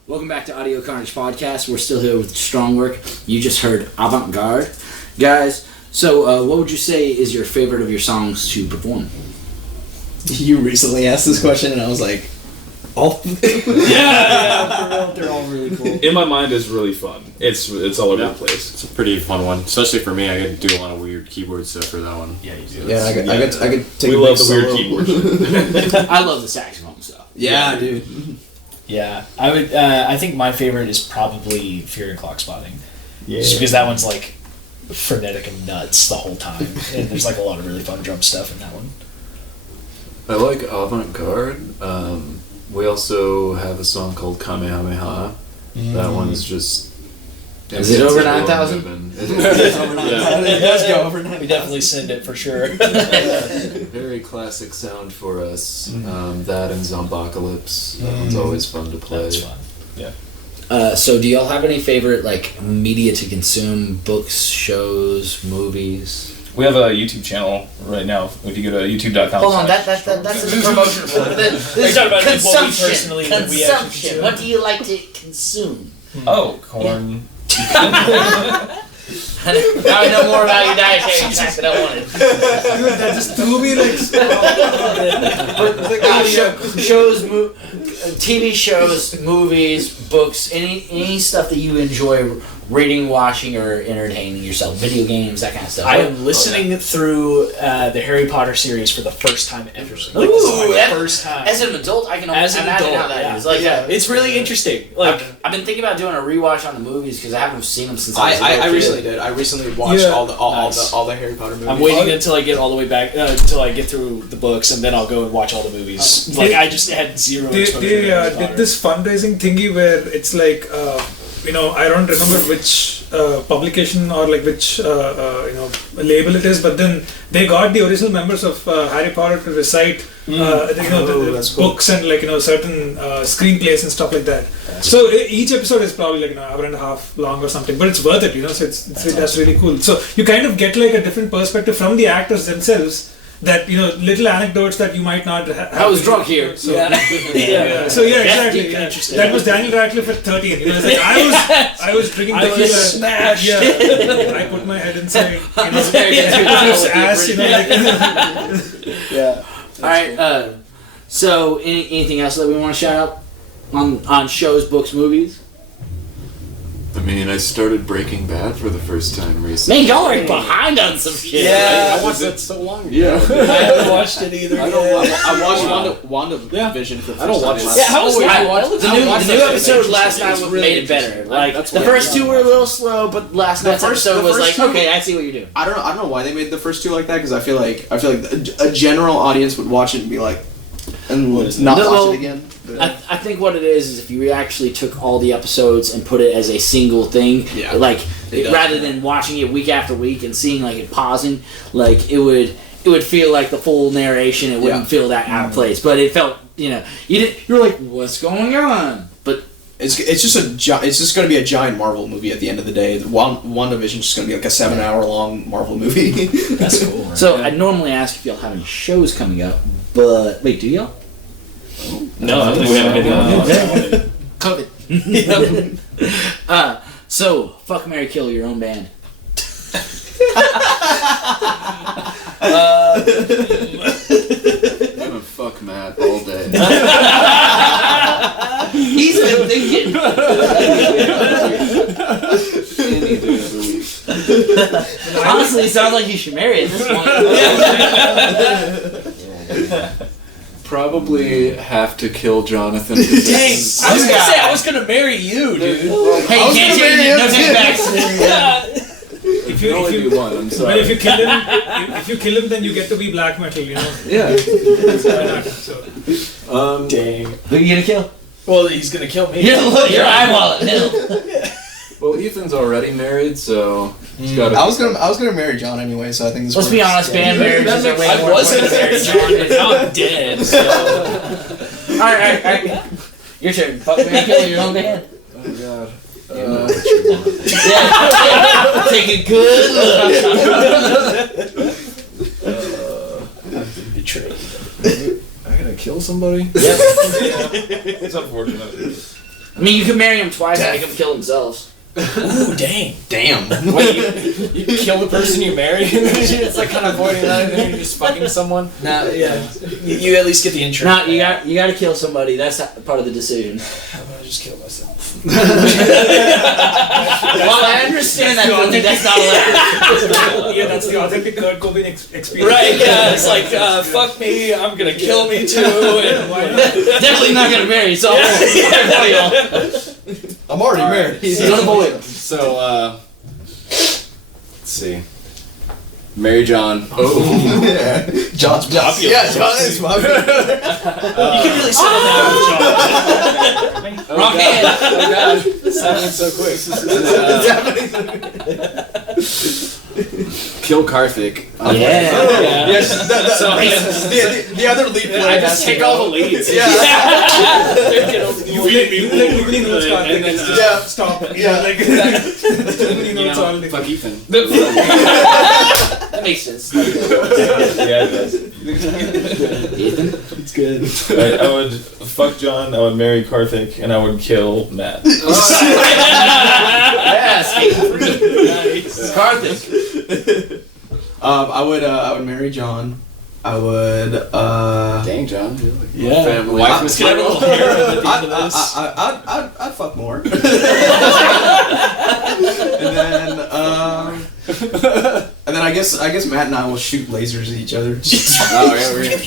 Welcome back to Audio Carnage Podcast. We're still here with Strong Work. You just heard Avant-Garde. Guys, so what would you say is your favorite of your songs to perform? You recently asked this question, and I was like, all. Yeah, for real, they're all really cool. In My Mind is really fun. It's all over the place. It's a pretty fun one, especially for me. I get to do a lot of weird keyboard stuff for that one. Yeah, you do. Yeah, I could take We a love big the weird solo. keyboard shit. I love the saxophone stuff. Yeah, dude. Yeah, I would. I think my favorite is probably Fear and Clock Spotting. Yeah. Just because that one's like frenetic and nuts the whole time, and there's like a lot of really fun drum stuff in that one. I like avant-garde. We also have a song called Kamehameha. That one's just... Is it over 9,000? It does go over 9,000. We definitely send it for sure. Very classic sound for us. That and Zombocalypse. That one's always fun to play. That's fun. Yeah. So do y'all have any favorite like media to consume? Books, shows, movies? We have a YouTube channel right now. If you go to youtube.com. Hold on, that's a promotion for Are you talking about what we consumption. personally that we actually Consumption. consume? What do you like to consume? Oh, corn. Now I know more about your dietary snacks than I wanted. Dude, that just threw me like. Shows, TV shows, movies, books, any stuff that you enjoy reading, watching, or entertaining yourself. Video games, that kind of stuff. I am listening through the Harry Potter series for the first time ever. Like, Ooh, this is my that- first time. As an adult, I can As an imagine adult, how that yeah. is. Like, It's really interesting. Like, I've been thinking about doing a rewatch on the movies because I haven't seen them since I was a I little kid. recently did. I recently watched Yeah. all Nice. the Harry Potter movies. I'm waiting until I get all the way back, until I get through the books, and then I'll go and watch all the movies. Like, I just had zero exposure They to Harry did Potter. this fundraising thingy where it's like, I don't remember which publication or like which label it is, but then they got the original members of Harry Potter to recite the that's cool. books and certain screenplays and stuff like that. So each episode is probably like an hour and a half long or something, but it's worth it, So that's really cool. So you kind of get like a different perspective from the actors themselves. That little anecdotes that you might not have. I was drunk here. So, Yeah. yeah. So yeah, exactly. Yeah. Interesting. That was Daniel Radcliffe at 13. It's like I was drinking I tequila. was smashed. Yeah. I put my head inside. Yeah. Ass. Yeah. All right. So anything else that we want to shout out on shows, books, movies? I mean, I started Breaking Bad for the first time recently. Man, y'all are behind on some shit. Yeah. I watched that so long ago. Yeah. I haven't watched it either. I watched WandaVision for the first time. Yeah, how was that? The new episode last night made it better. Like the first two were a little slow, but last night's episode was like, okay, I see what you're doing. I don't know why they made the first two like that, because I feel like a general audience would watch it and be like, and not watch it again. I think what it is if you actually took all the episodes and put it as a single thing, Yeah. rather than watching it week after week and seeing like it pausing, like it would feel like the full narration. It wouldn't feel that out of place, but it felt you were like, what's going on? But It's just going to be a giant Marvel movie at the end of the day. WandaVision is just going to be like a 7-hour long Marvel movie. That's cool. so I normally ask if y'all have any shows coming up, but wait, do y'all? No, I don't think we have anything. COVID. So fuck, marry, kill your own band. I'm gonna fuck Matt all day. He's been thinking. Any day of the week. Honestly, it sounds like you should marry at this point. Probably have to kill Jonathan. Dang, I was gonna say I was gonna marry you, dude. Hey, you can't change it. No take backs. If You can only do one. I'm But sorry. if you kill him, then you get to be black metal. Yeah. So. Dang. Who you gonna kill? Well, he's gonna kill me. Your eyeball. No. Well, even Ethan's already married, so he's got. I was gonna marry John anyway, so I think this. Let's be honest, band marriages are way I more wasn't important than married, John, and now I'm dead. So. Alright. Your turn. Fuck, man, kill your own band. Oh God. Yeah. Take a good look. I've been betrayed. I gotta kill somebody? It's unfortunate. I mean, you could marry him twice and make them kill themselves. Ooh, dang. Damn. Wait, you kill the person you marry? It's like kind of avoiding that, and then you're just fucking someone? No, yeah. You at least get the insurance. No, you got to kill somebody. That's part of the decision. I'm gonna just kill myself. Well, I understand that, but that's not allowed. Yeah, that's the authentic Kurt Cobain experience. Right, yeah, it's like, fuck me, I'm gonna kill me too, and Definitely not gonna marry, so I'm already married. He's gonna bullet. So, let's see. Mary John. Yeah. John's popular. Yeah, John is popular. you can really settle down with John. Wrong hand. Oh God, it's happening so quick. Kill Karthik. Yes, the other lead player I just take all the leads. Yeah. You really know it's Karthik. Yeah, stop. Yeah. Like, you know it's all Fuck Ethan. That makes sense. Yeah, it does. Ethan? It's good. I would fuck John, I would marry Karthik, and I would kill Matt. Yes. Nice. Karthik. I would marry John. I would. Dang, John. Yeah. Family. Wife was get a little harem at the end of this. I'd fuck more. And then I guess Matt and I will shoot lasers at each other. Trying to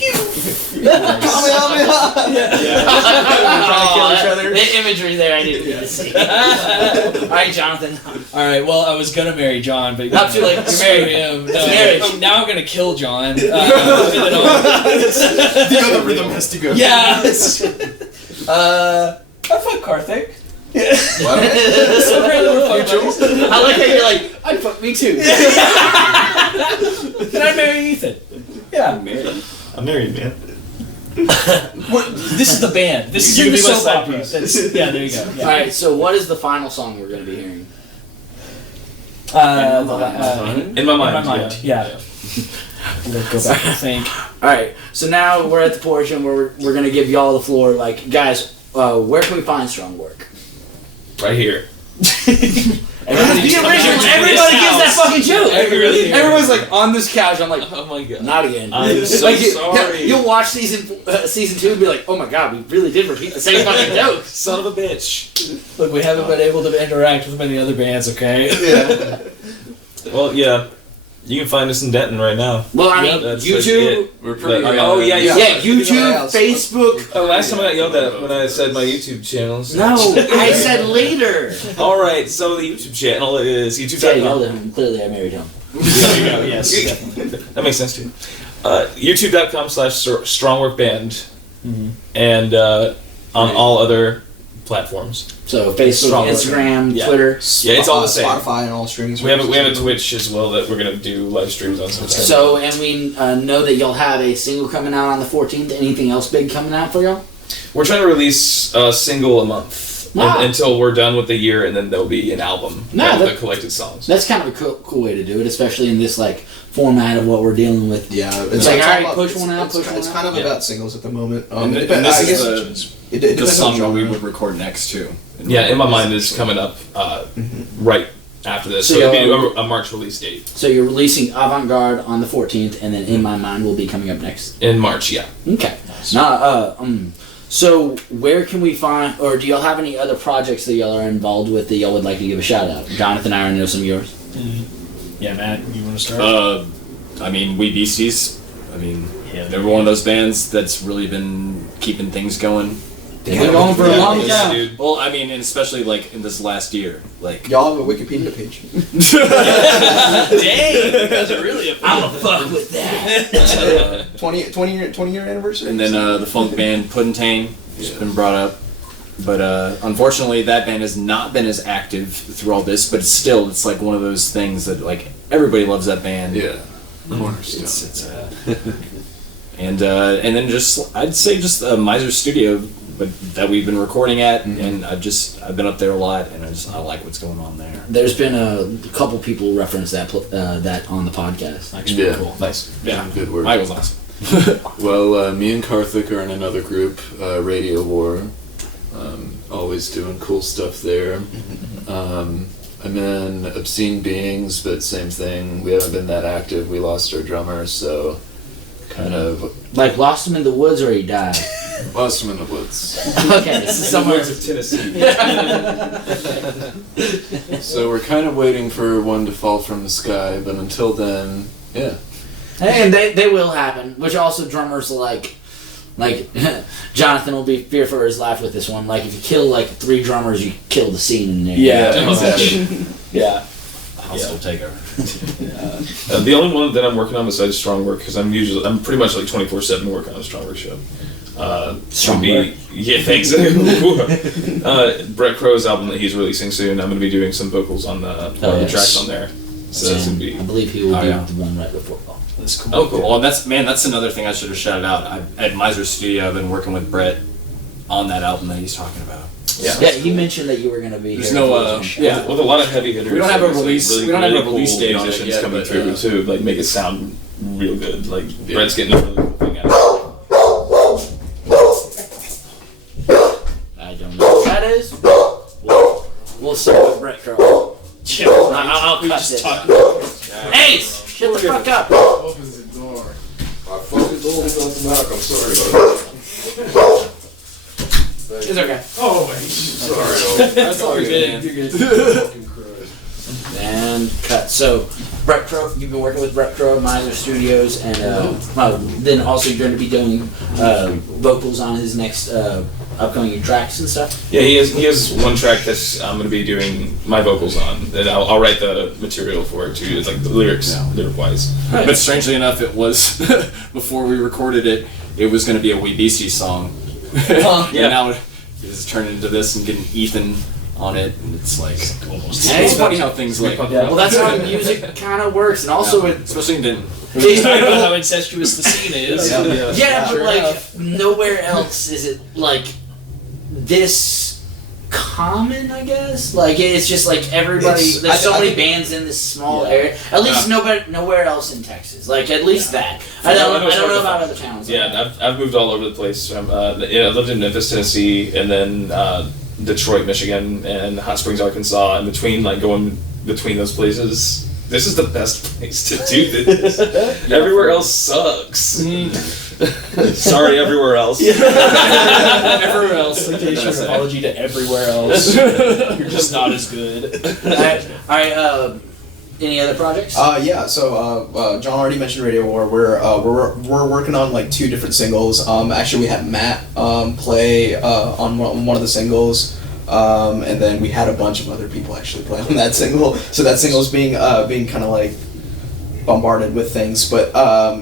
kill each other. The imagery there I didn't need to see. Alright, Jonathan. Alright, well, I was gonna marry John, but Not too late. you married him. Marriage. Now I'm gonna kill John. The other rhythm has to go. Yeah. I fuck Karthik. I like how you're like, I'd fuck me too. Can I marry Ethan? Yeah. I'm married, man. This is the band. This is You in the can be my soap side opera. piece. Yeah, there you go. Yeah. Alright, so what is the final song we're going to be hearing? In my mind. Yeah. Let's go back and think. Alright, so now we're at the portion where we're going to give y'all the floor. Like, guys, where can we find Strong Work? Right here. Everybody gives that fucking joke. Everyone's like on this couch. I'm like, Oh my god. not again. I'm so like, sorry. You'll watch season 2 and be like, oh my god, we really did repeat the same fucking joke. Son of a bitch. Look, we haven't been able to interact with many other bands, okay? Yeah. Well, yeah. You can find us in Denton right now. Well, I mean, That's YouTube. We're pretty. Oh, yeah. Yeah, YouTube, Facebook. Last time I got yelled at when I said my YouTube channels. No, I said later. Alright, so the YouTube channel is Yeah, youtube.com. yelled at him. Clearly, I married him. There you go, yes. That makes sense too. YouTube.com/strongworkband. And on all other platforms. So Facebook, Strong Work. Instagram, Yeah. Twitter. Yeah, it's all the same. Spotify and all streaming We have a services. Twitch as well that we're gonna do live streams on sometime. So, and we know that y'all have a single coming out on the 14th. Anything else big coming out for y'all? We're trying to release a single a month Wow. until we're done with the year, and then there'll be an album Nah, of the that- collected songs. That's kind of a cool way to do it, especially in this like format of what we're dealing with. Yeah, It's like, all alright, about- push one out, push one It's out. kind of Yeah. about singles at the moment. And It this depends- I is guess the it depends song on that we genre. would record next too. Yeah, In My Mind is coming up right after this, so So it'll be a March release date. So you're releasing Avant Garde on the 14th, and then In My Mind will be coming up next. In March, yeah. Okay. So where can we find, or do y'all have any other projects that y'all are involved with that y'all would like to give a shout out? Jonathan, I already know some of yours. Yeah, Matt, you want to start? I mean, We Beasties. I mean, Yeah. they're one of those bands that's really been keeping things going. They've been going for a long Yeah, time. dude. Well, I mean, and especially like in this last year, like Y'all have a Wikipedia page. Dang, you guys are really I'm a fuck with that. 20 year anniversary. and then the funk band Puddin'Tane has been brought up. But unfortunately, that band has not been as active through all this. But it's like one of those things that like everybody loves that band. Yeah, cornerstone. And then I'd say Miser Studio, but that we've been recording at, and I've been up there a lot, and I like what's going on there. There's been a couple people reference that on the podcast. Actually, Yeah. cool. Nice. Yeah, Good work. Michael's awesome. Well, me and Karthik are in another group, Radio War. Always doing cool stuff there. I'm in Obscene Beings, but same thing. We haven't been that active. We lost our drummer, so kind of Like lost him in the woods or he died. lost him in the woods. Okay, this is somewhere. of Tennessee. So we're kind of waiting for one to fall from the sky, but until then, yeah. And they will happen. Which also drummers like Jonathan will be feared for his life with this one. Like if you kill like 3 drummers, you kill the scene in there. Yeah, exactly. Yeah. Hostile takeover. The only one that I'm working on besides Strong Work, because I'm pretty much like 24/7 working on a Strong Work show. Strong Work. Yeah, thanks. Brett Crow's album that he's releasing soon. I'm going to be doing some vocals on the tracks on there. So that's going to be. I believe he will be the one right before. That's cool. Oh, cool. Well, that's another thing I should have shouted out. At Miser Studio, I've been working with Brett on that album that he's talking about. Yeah, he mentioned that you were going to be There's here. no, Yeah, with a lot of heavy hitters. We don't have a there's, release- Really, we don't have really a release cool date on it musicians yet, coming but, through to like make it sound real good. Like Brett's getting a really cool thing out of I don't know what that is. We'll see what Brett Crow. I'll cut this. Ace! Shut the fuck up! Opens the door. I fucking told him not to knock. I'm sorry about that. It's okay. Oh, wait. Sorry. That's all good. You're fucking Christ. And cut. So, Brett Crow, you've been working with Brett Crow at Miser Studios, and then also you're going to be doing vocals on his next upcoming tracks and stuff. Yeah, he has one track that I'm going to be doing my vocals on, and I'll write the material for it too. It's like the lyrics, lyric-wise. But strangely enough, it was before we recorded it. It was going to be a Wee Beastie song. And now it's turned into this and getting Ethan on it, and it's like it's funny how things like. Well, that's how music kind of works, and also especially in Denton. I know how incestuous the scene is. but Sure like enough. nowhere else is it like this common, I guess. Like it's just like everybody. There's so many bands in this small area. At least nowhere else in Texas. Like at least that. I don't know about other towns. Yeah, I've moved all over the place. I lived in Memphis, Tennessee, and then Detroit, Michigan, and Hot Springs, Arkansas. And between going between those places, this is the best place to do this. Everywhere else sucks. Sorry, everywhere else. Everywhere else. In case your apology to everywhere else. You're just not as good. Alright, any other projects? So John already mentioned Radio War. We're working on like 2 different singles. Actually, we had Matt play on one of the singles, and then we had a bunch of other people actually play on that single. So that single's being kind of like bombarded with things, but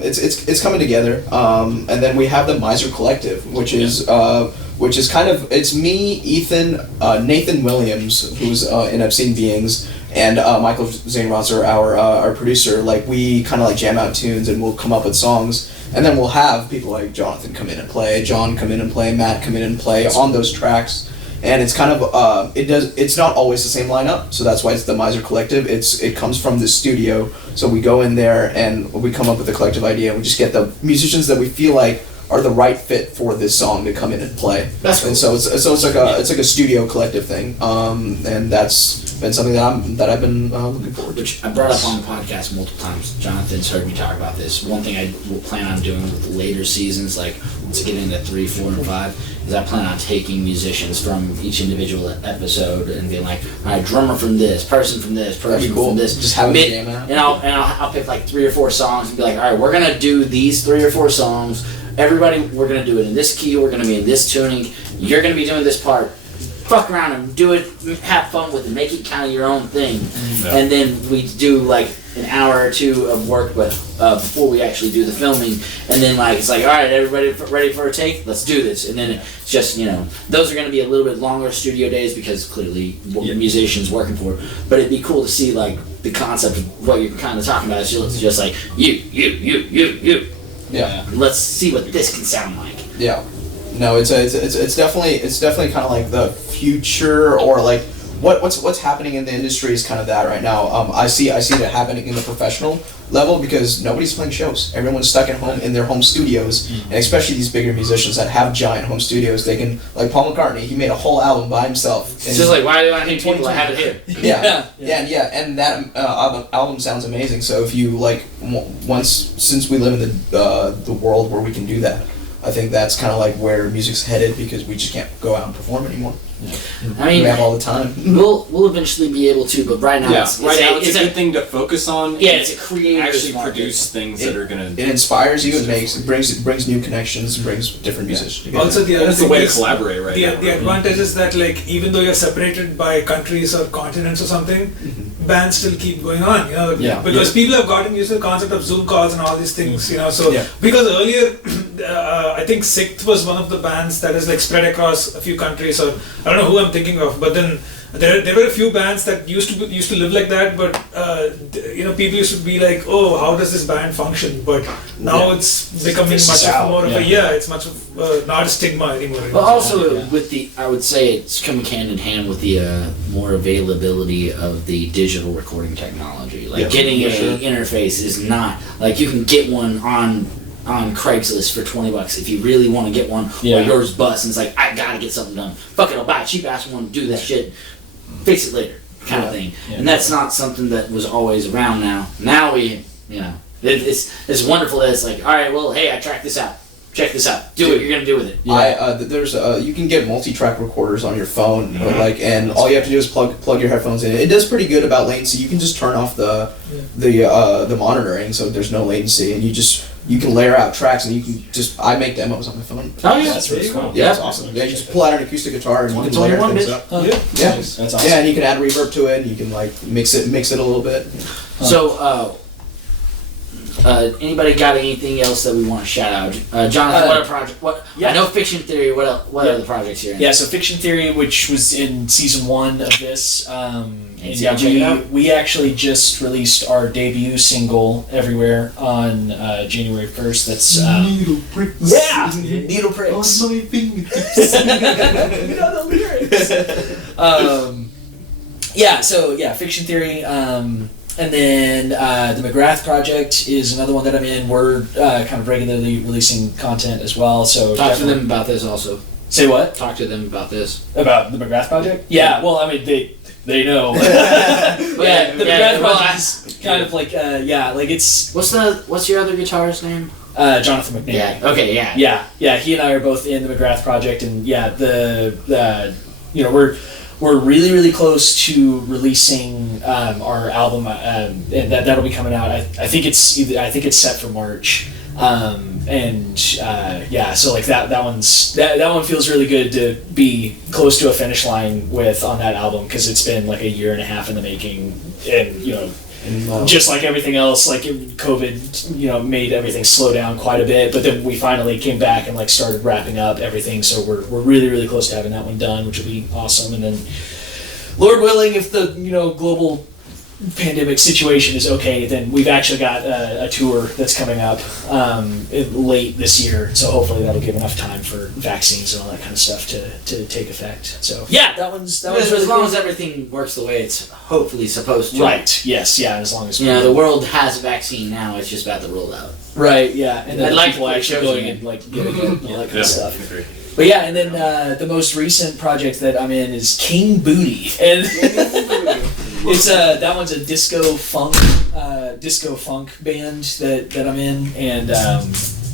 it's coming together. And then we have the Miser Collective, which is kind of, it's me, Ethan, Nathan Williams, who's in Obscene Beings, and Michael Zane Rosser, our producer. Like we kind of like jam out tunes and we'll come up with songs, and then we'll have people like Jonathan come in and play, John come in and play, Matt come in and play on those tracks. And it's kind of it's not always the same lineup, so that's why it's the Miser Collective. It comes from the studio, so we go in there and we come up with a collective idea. And we just get the musicians that we feel like are the right fit for this song to come in and play. That's cool. And so it's like a studio collective thing, and that's been something that I've been looking forward to. Which I brought up on the podcast multiple times. Jonathan's heard me talk about this. One thing I will plan on doing with later seasons, like once I get into 3, 4, and 5, is I plan on taking musicians from each individual episode and being like, all right, drummer from this, person from this, person from this. Just have a jam out. And I'll pick like 3 or 4 songs and be like, all right, we're gonna do these 3 or 4 songs. Everybody, we're gonna do it in this key. We're gonna be in this tuning. You're gonna be doing this part. Fuck around and do it. Have fun with it. Make it kind of your own thing. And then we do like an hour or two of work, but before we actually do the filming, and then like it's like, all right, everybody ready for a take? Let's do this, and then it's just those are going to be a little bit longer studio days because clearly what the musician's working for. But it'd be cool to see like the concept of what you're kind of talking about. It's just like you. Yeah. Let's see what this can sound like. Yeah. No, it's definitely kind of like the future, or like what's happening in the industry is kind of that right now. I see it happening in the professional level because nobody's playing shows. Everyone's stuck at home in their home studios, and especially these bigger musicians that have giant home studios. They can, like Paul McCartney, he made a whole album by himself. It's just like, why do I need people? I have it here. And that album sounds amazing. So if you like, since we live in the world where we can do that, I think that's kind of like where music's headed because we just can't go out and perform anymore. I mean, we have all the time. We'll eventually be able to, but right now it's a good thing to focus on. Yeah, it's a creative. Actually produce things that are gonna. It inspires you. It brings new connections. Brings different musicians together. Also, the other It's thing the way is to collaborate, right? The advantage is that like even though you're separated by countries or continents or something, bands still keep going on. Because people have gotten used to the concept of Zoom calls and all these things. So because earlier, I think Sixth was one of the bands that is like spread across a few countries, or I don't know who I'm thinking of, but then there were a few bands that used to live like that, but people used to be like, oh, how does this band function? But now it's becoming much more of it's much of not a stigma anymore. But also with I would say it's coming hand in hand with the more availability of the digital recording technology. Like getting an interface is not like you can get one on Craigslist for $20 if you really want to get one, or yours busts and it's like, I gotta get something done. Fuck it, I'll buy a cheap ass one, do this shit, fix it later, kind of thing. And that's not something that was always around now. Now it's wonderful that it's like, all right, well, hey, I tracked this out. Check this out. Do what you're gonna do with it. There's you can get multi-track recorders on your phone, and all you have to do is plug your headphones in. It does pretty good about latency. You can just turn off the monitoring, so there's no latency, and you can layer out tracks, and you can I make demos on my phone. Oh yeah, that's really cool. Yeah, it's awesome. Yeah, you just pull out an acoustic guitar and you can layer things up. Yeah, that's awesome. Yeah, and you can add reverb to it, and you can like mix it a little bit. So. Anybody got anything else that we want to shout out? Jonathan, what are project? I know Fiction Theory. What are the projects here? Yeah, so Fiction Theory, which was in season 1 of this. We actually just released our debut single everywhere on January 1st. That's Needle Pricks. Yeah, Needle Pricks. On my fingertips. You know the lyrics. Fiction Theory. And then the McGrath Project is another one that I'm in. We're kind of regularly releasing content as well. So talk to them about this also. Say what? Talk to them about this. About the McGrath Project? Yeah. Well, I mean they know. The McGrath Project is kind of like it's. What's your other guitarist's name? Jonathan McNair. Yeah. Okay. Yeah. Yeah. He and I are both in the McGrath Project, and we're really, really close to releasing our album, and that'll be coming out. I think it's set for March, so like that one feels really good to be close to a finish line with on that album because it's been like a year and a half in the making, and just like everything else, like COVID, made everything slow down quite a bit. But then we finally came back and like started wrapping up everything. So we're really, really close to having that one done, which will be awesome. And then, Lord willing, if the global pandemic situation is okay, then we've actually got a tour that's coming up late this year. So hopefully that'll give enough time for vaccines and all that kind of stuff to take effect. So yeah, that one's really as long cool. as everything works the way it's hopefully supposed to. Right. Yes. Yeah. As long as the world has a vaccine now, it's just about to roll out. Right. Yeah. And then people actually going and like getting it and all that kind of stuff. But yeah, and then the most recent project that I'm in is King Booty, and it's that one's a disco funk band that I'm in, and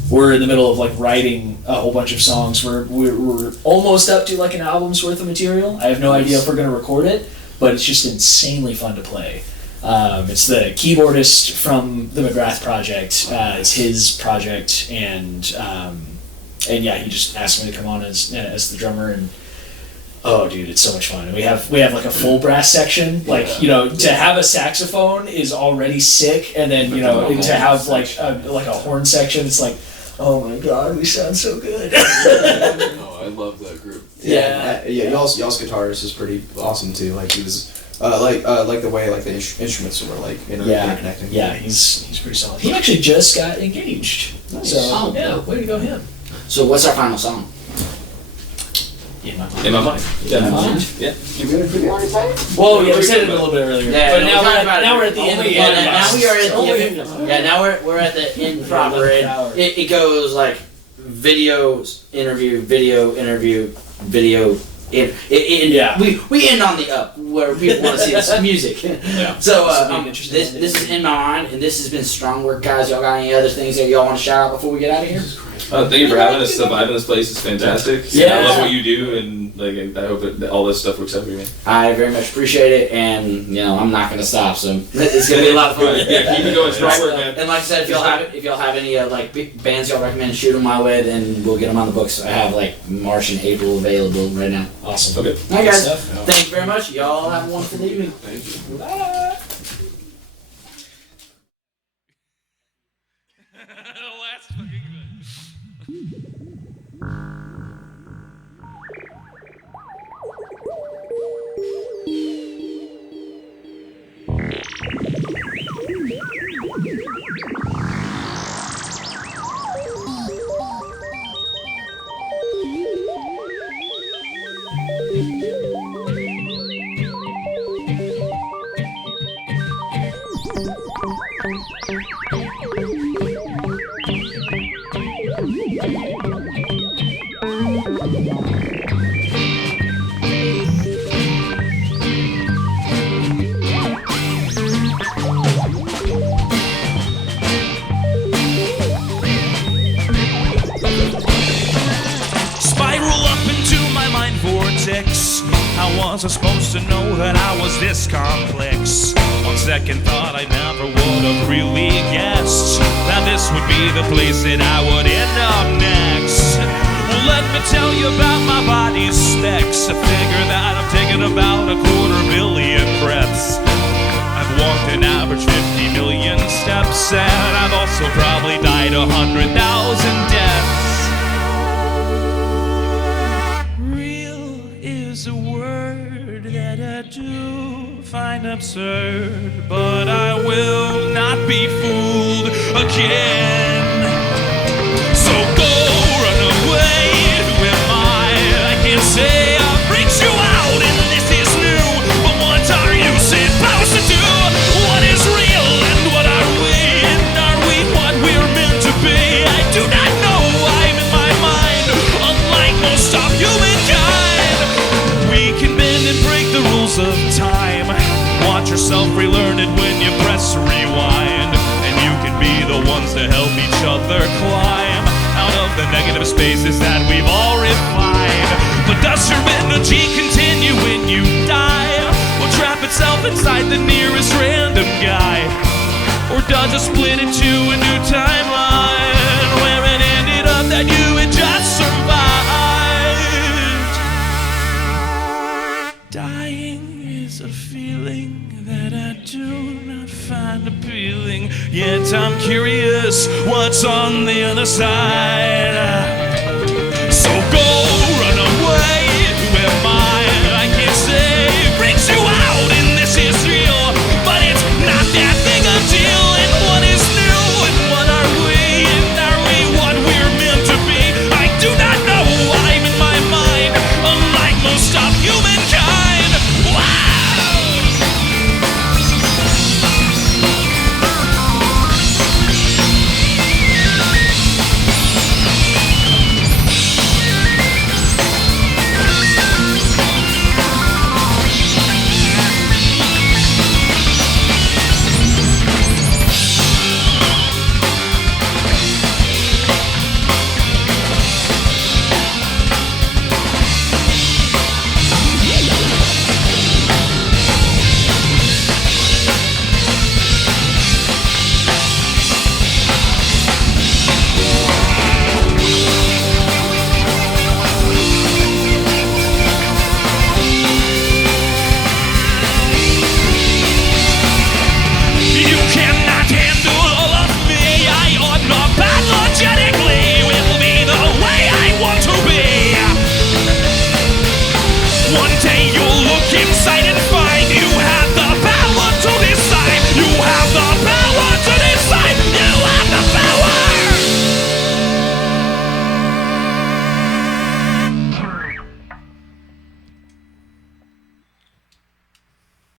we're in the middle of like writing a whole bunch of songs. We're almost up to like an album's worth of material. I have no idea if we're gonna record it, but it's just insanely fun to play. It's the keyboardist from the McGrath Project. It's his project, and yeah, he just asked me to come on as the drummer, and Oh, dude, it's so much fun. We have like a full brass section. Like, you know, to have a saxophone is already sick, and then, you know, to have like a horn section, it's like, oh my god, we sound so good. Oh, I love that group. Yeah. Y'all's guitarist is pretty awesome too. Like he was, like the way like the instruments were like interconnecting. Yeah, he's pretty solid. He actually just got engaged. Nice. So Oh, yeah, cool. way to go him. So what's our final song? In my mind. Yeah. Yeah. Well, yeah, we said it a little bit earlier. Yeah, but no, now we're at the end of the now we are at podcast. we're at the end proper. And it goes like video interview. Yeah. We end on the up where people want to see this music. Yeah. So interesting this is in my mind, and this has been strong work, guys. Y'all got any other things that y'all want to shout out before we get out of here? Thank you for having us. The vibe in this place is fantastic. Yeah. I love what you do, and like I hope that all this stuff works out for you, man. I very much appreciate it, and you know I'm not gonna stop. So it's gonna be a lot of fun. Yeah, keep it going strong work, man. And like I said, if y'all have any like big bands y'all recommend, shoot them my way, then we'll get them on the books. I have like March and April available right now. Awesome. Okay. All right, guys. Stuff. Thank you very much. Y'all have a wonderful evening. Thank you. Bye. Last fucking bit. Spiral up into my mind vortex. How was I supposed to know that I was this complex? On second thought, I never would have really guessed that this would be the place that I would end up next. Well, let me tell you about my body's specs. I figure that I'm taking about 250 million breaths. I've walked an average 50 million steps, and I've also probably died 100,000 deaths. Is a word that I do find absurd, but I will not be fooled again. So go run away, who am I can't say I freaks you out, and this is new. But what are you supposed to do? What is real and what are we? And are we what we're meant to be? I do not know, I'm in my mind, unlike most of humankind. We can bend and break the rules of time. Watch yourself relearn it when you press rewind. And you can be the ones to help each other climb out of the negative spaces that we've all refined. But does your energy continue when you die? Or trap itself inside the nearest random guy? Or does it split into a new timeline where it ended up that you had just survived? Dying is a feeling that I do not find appealing. Yet I'm curious what's on the other side.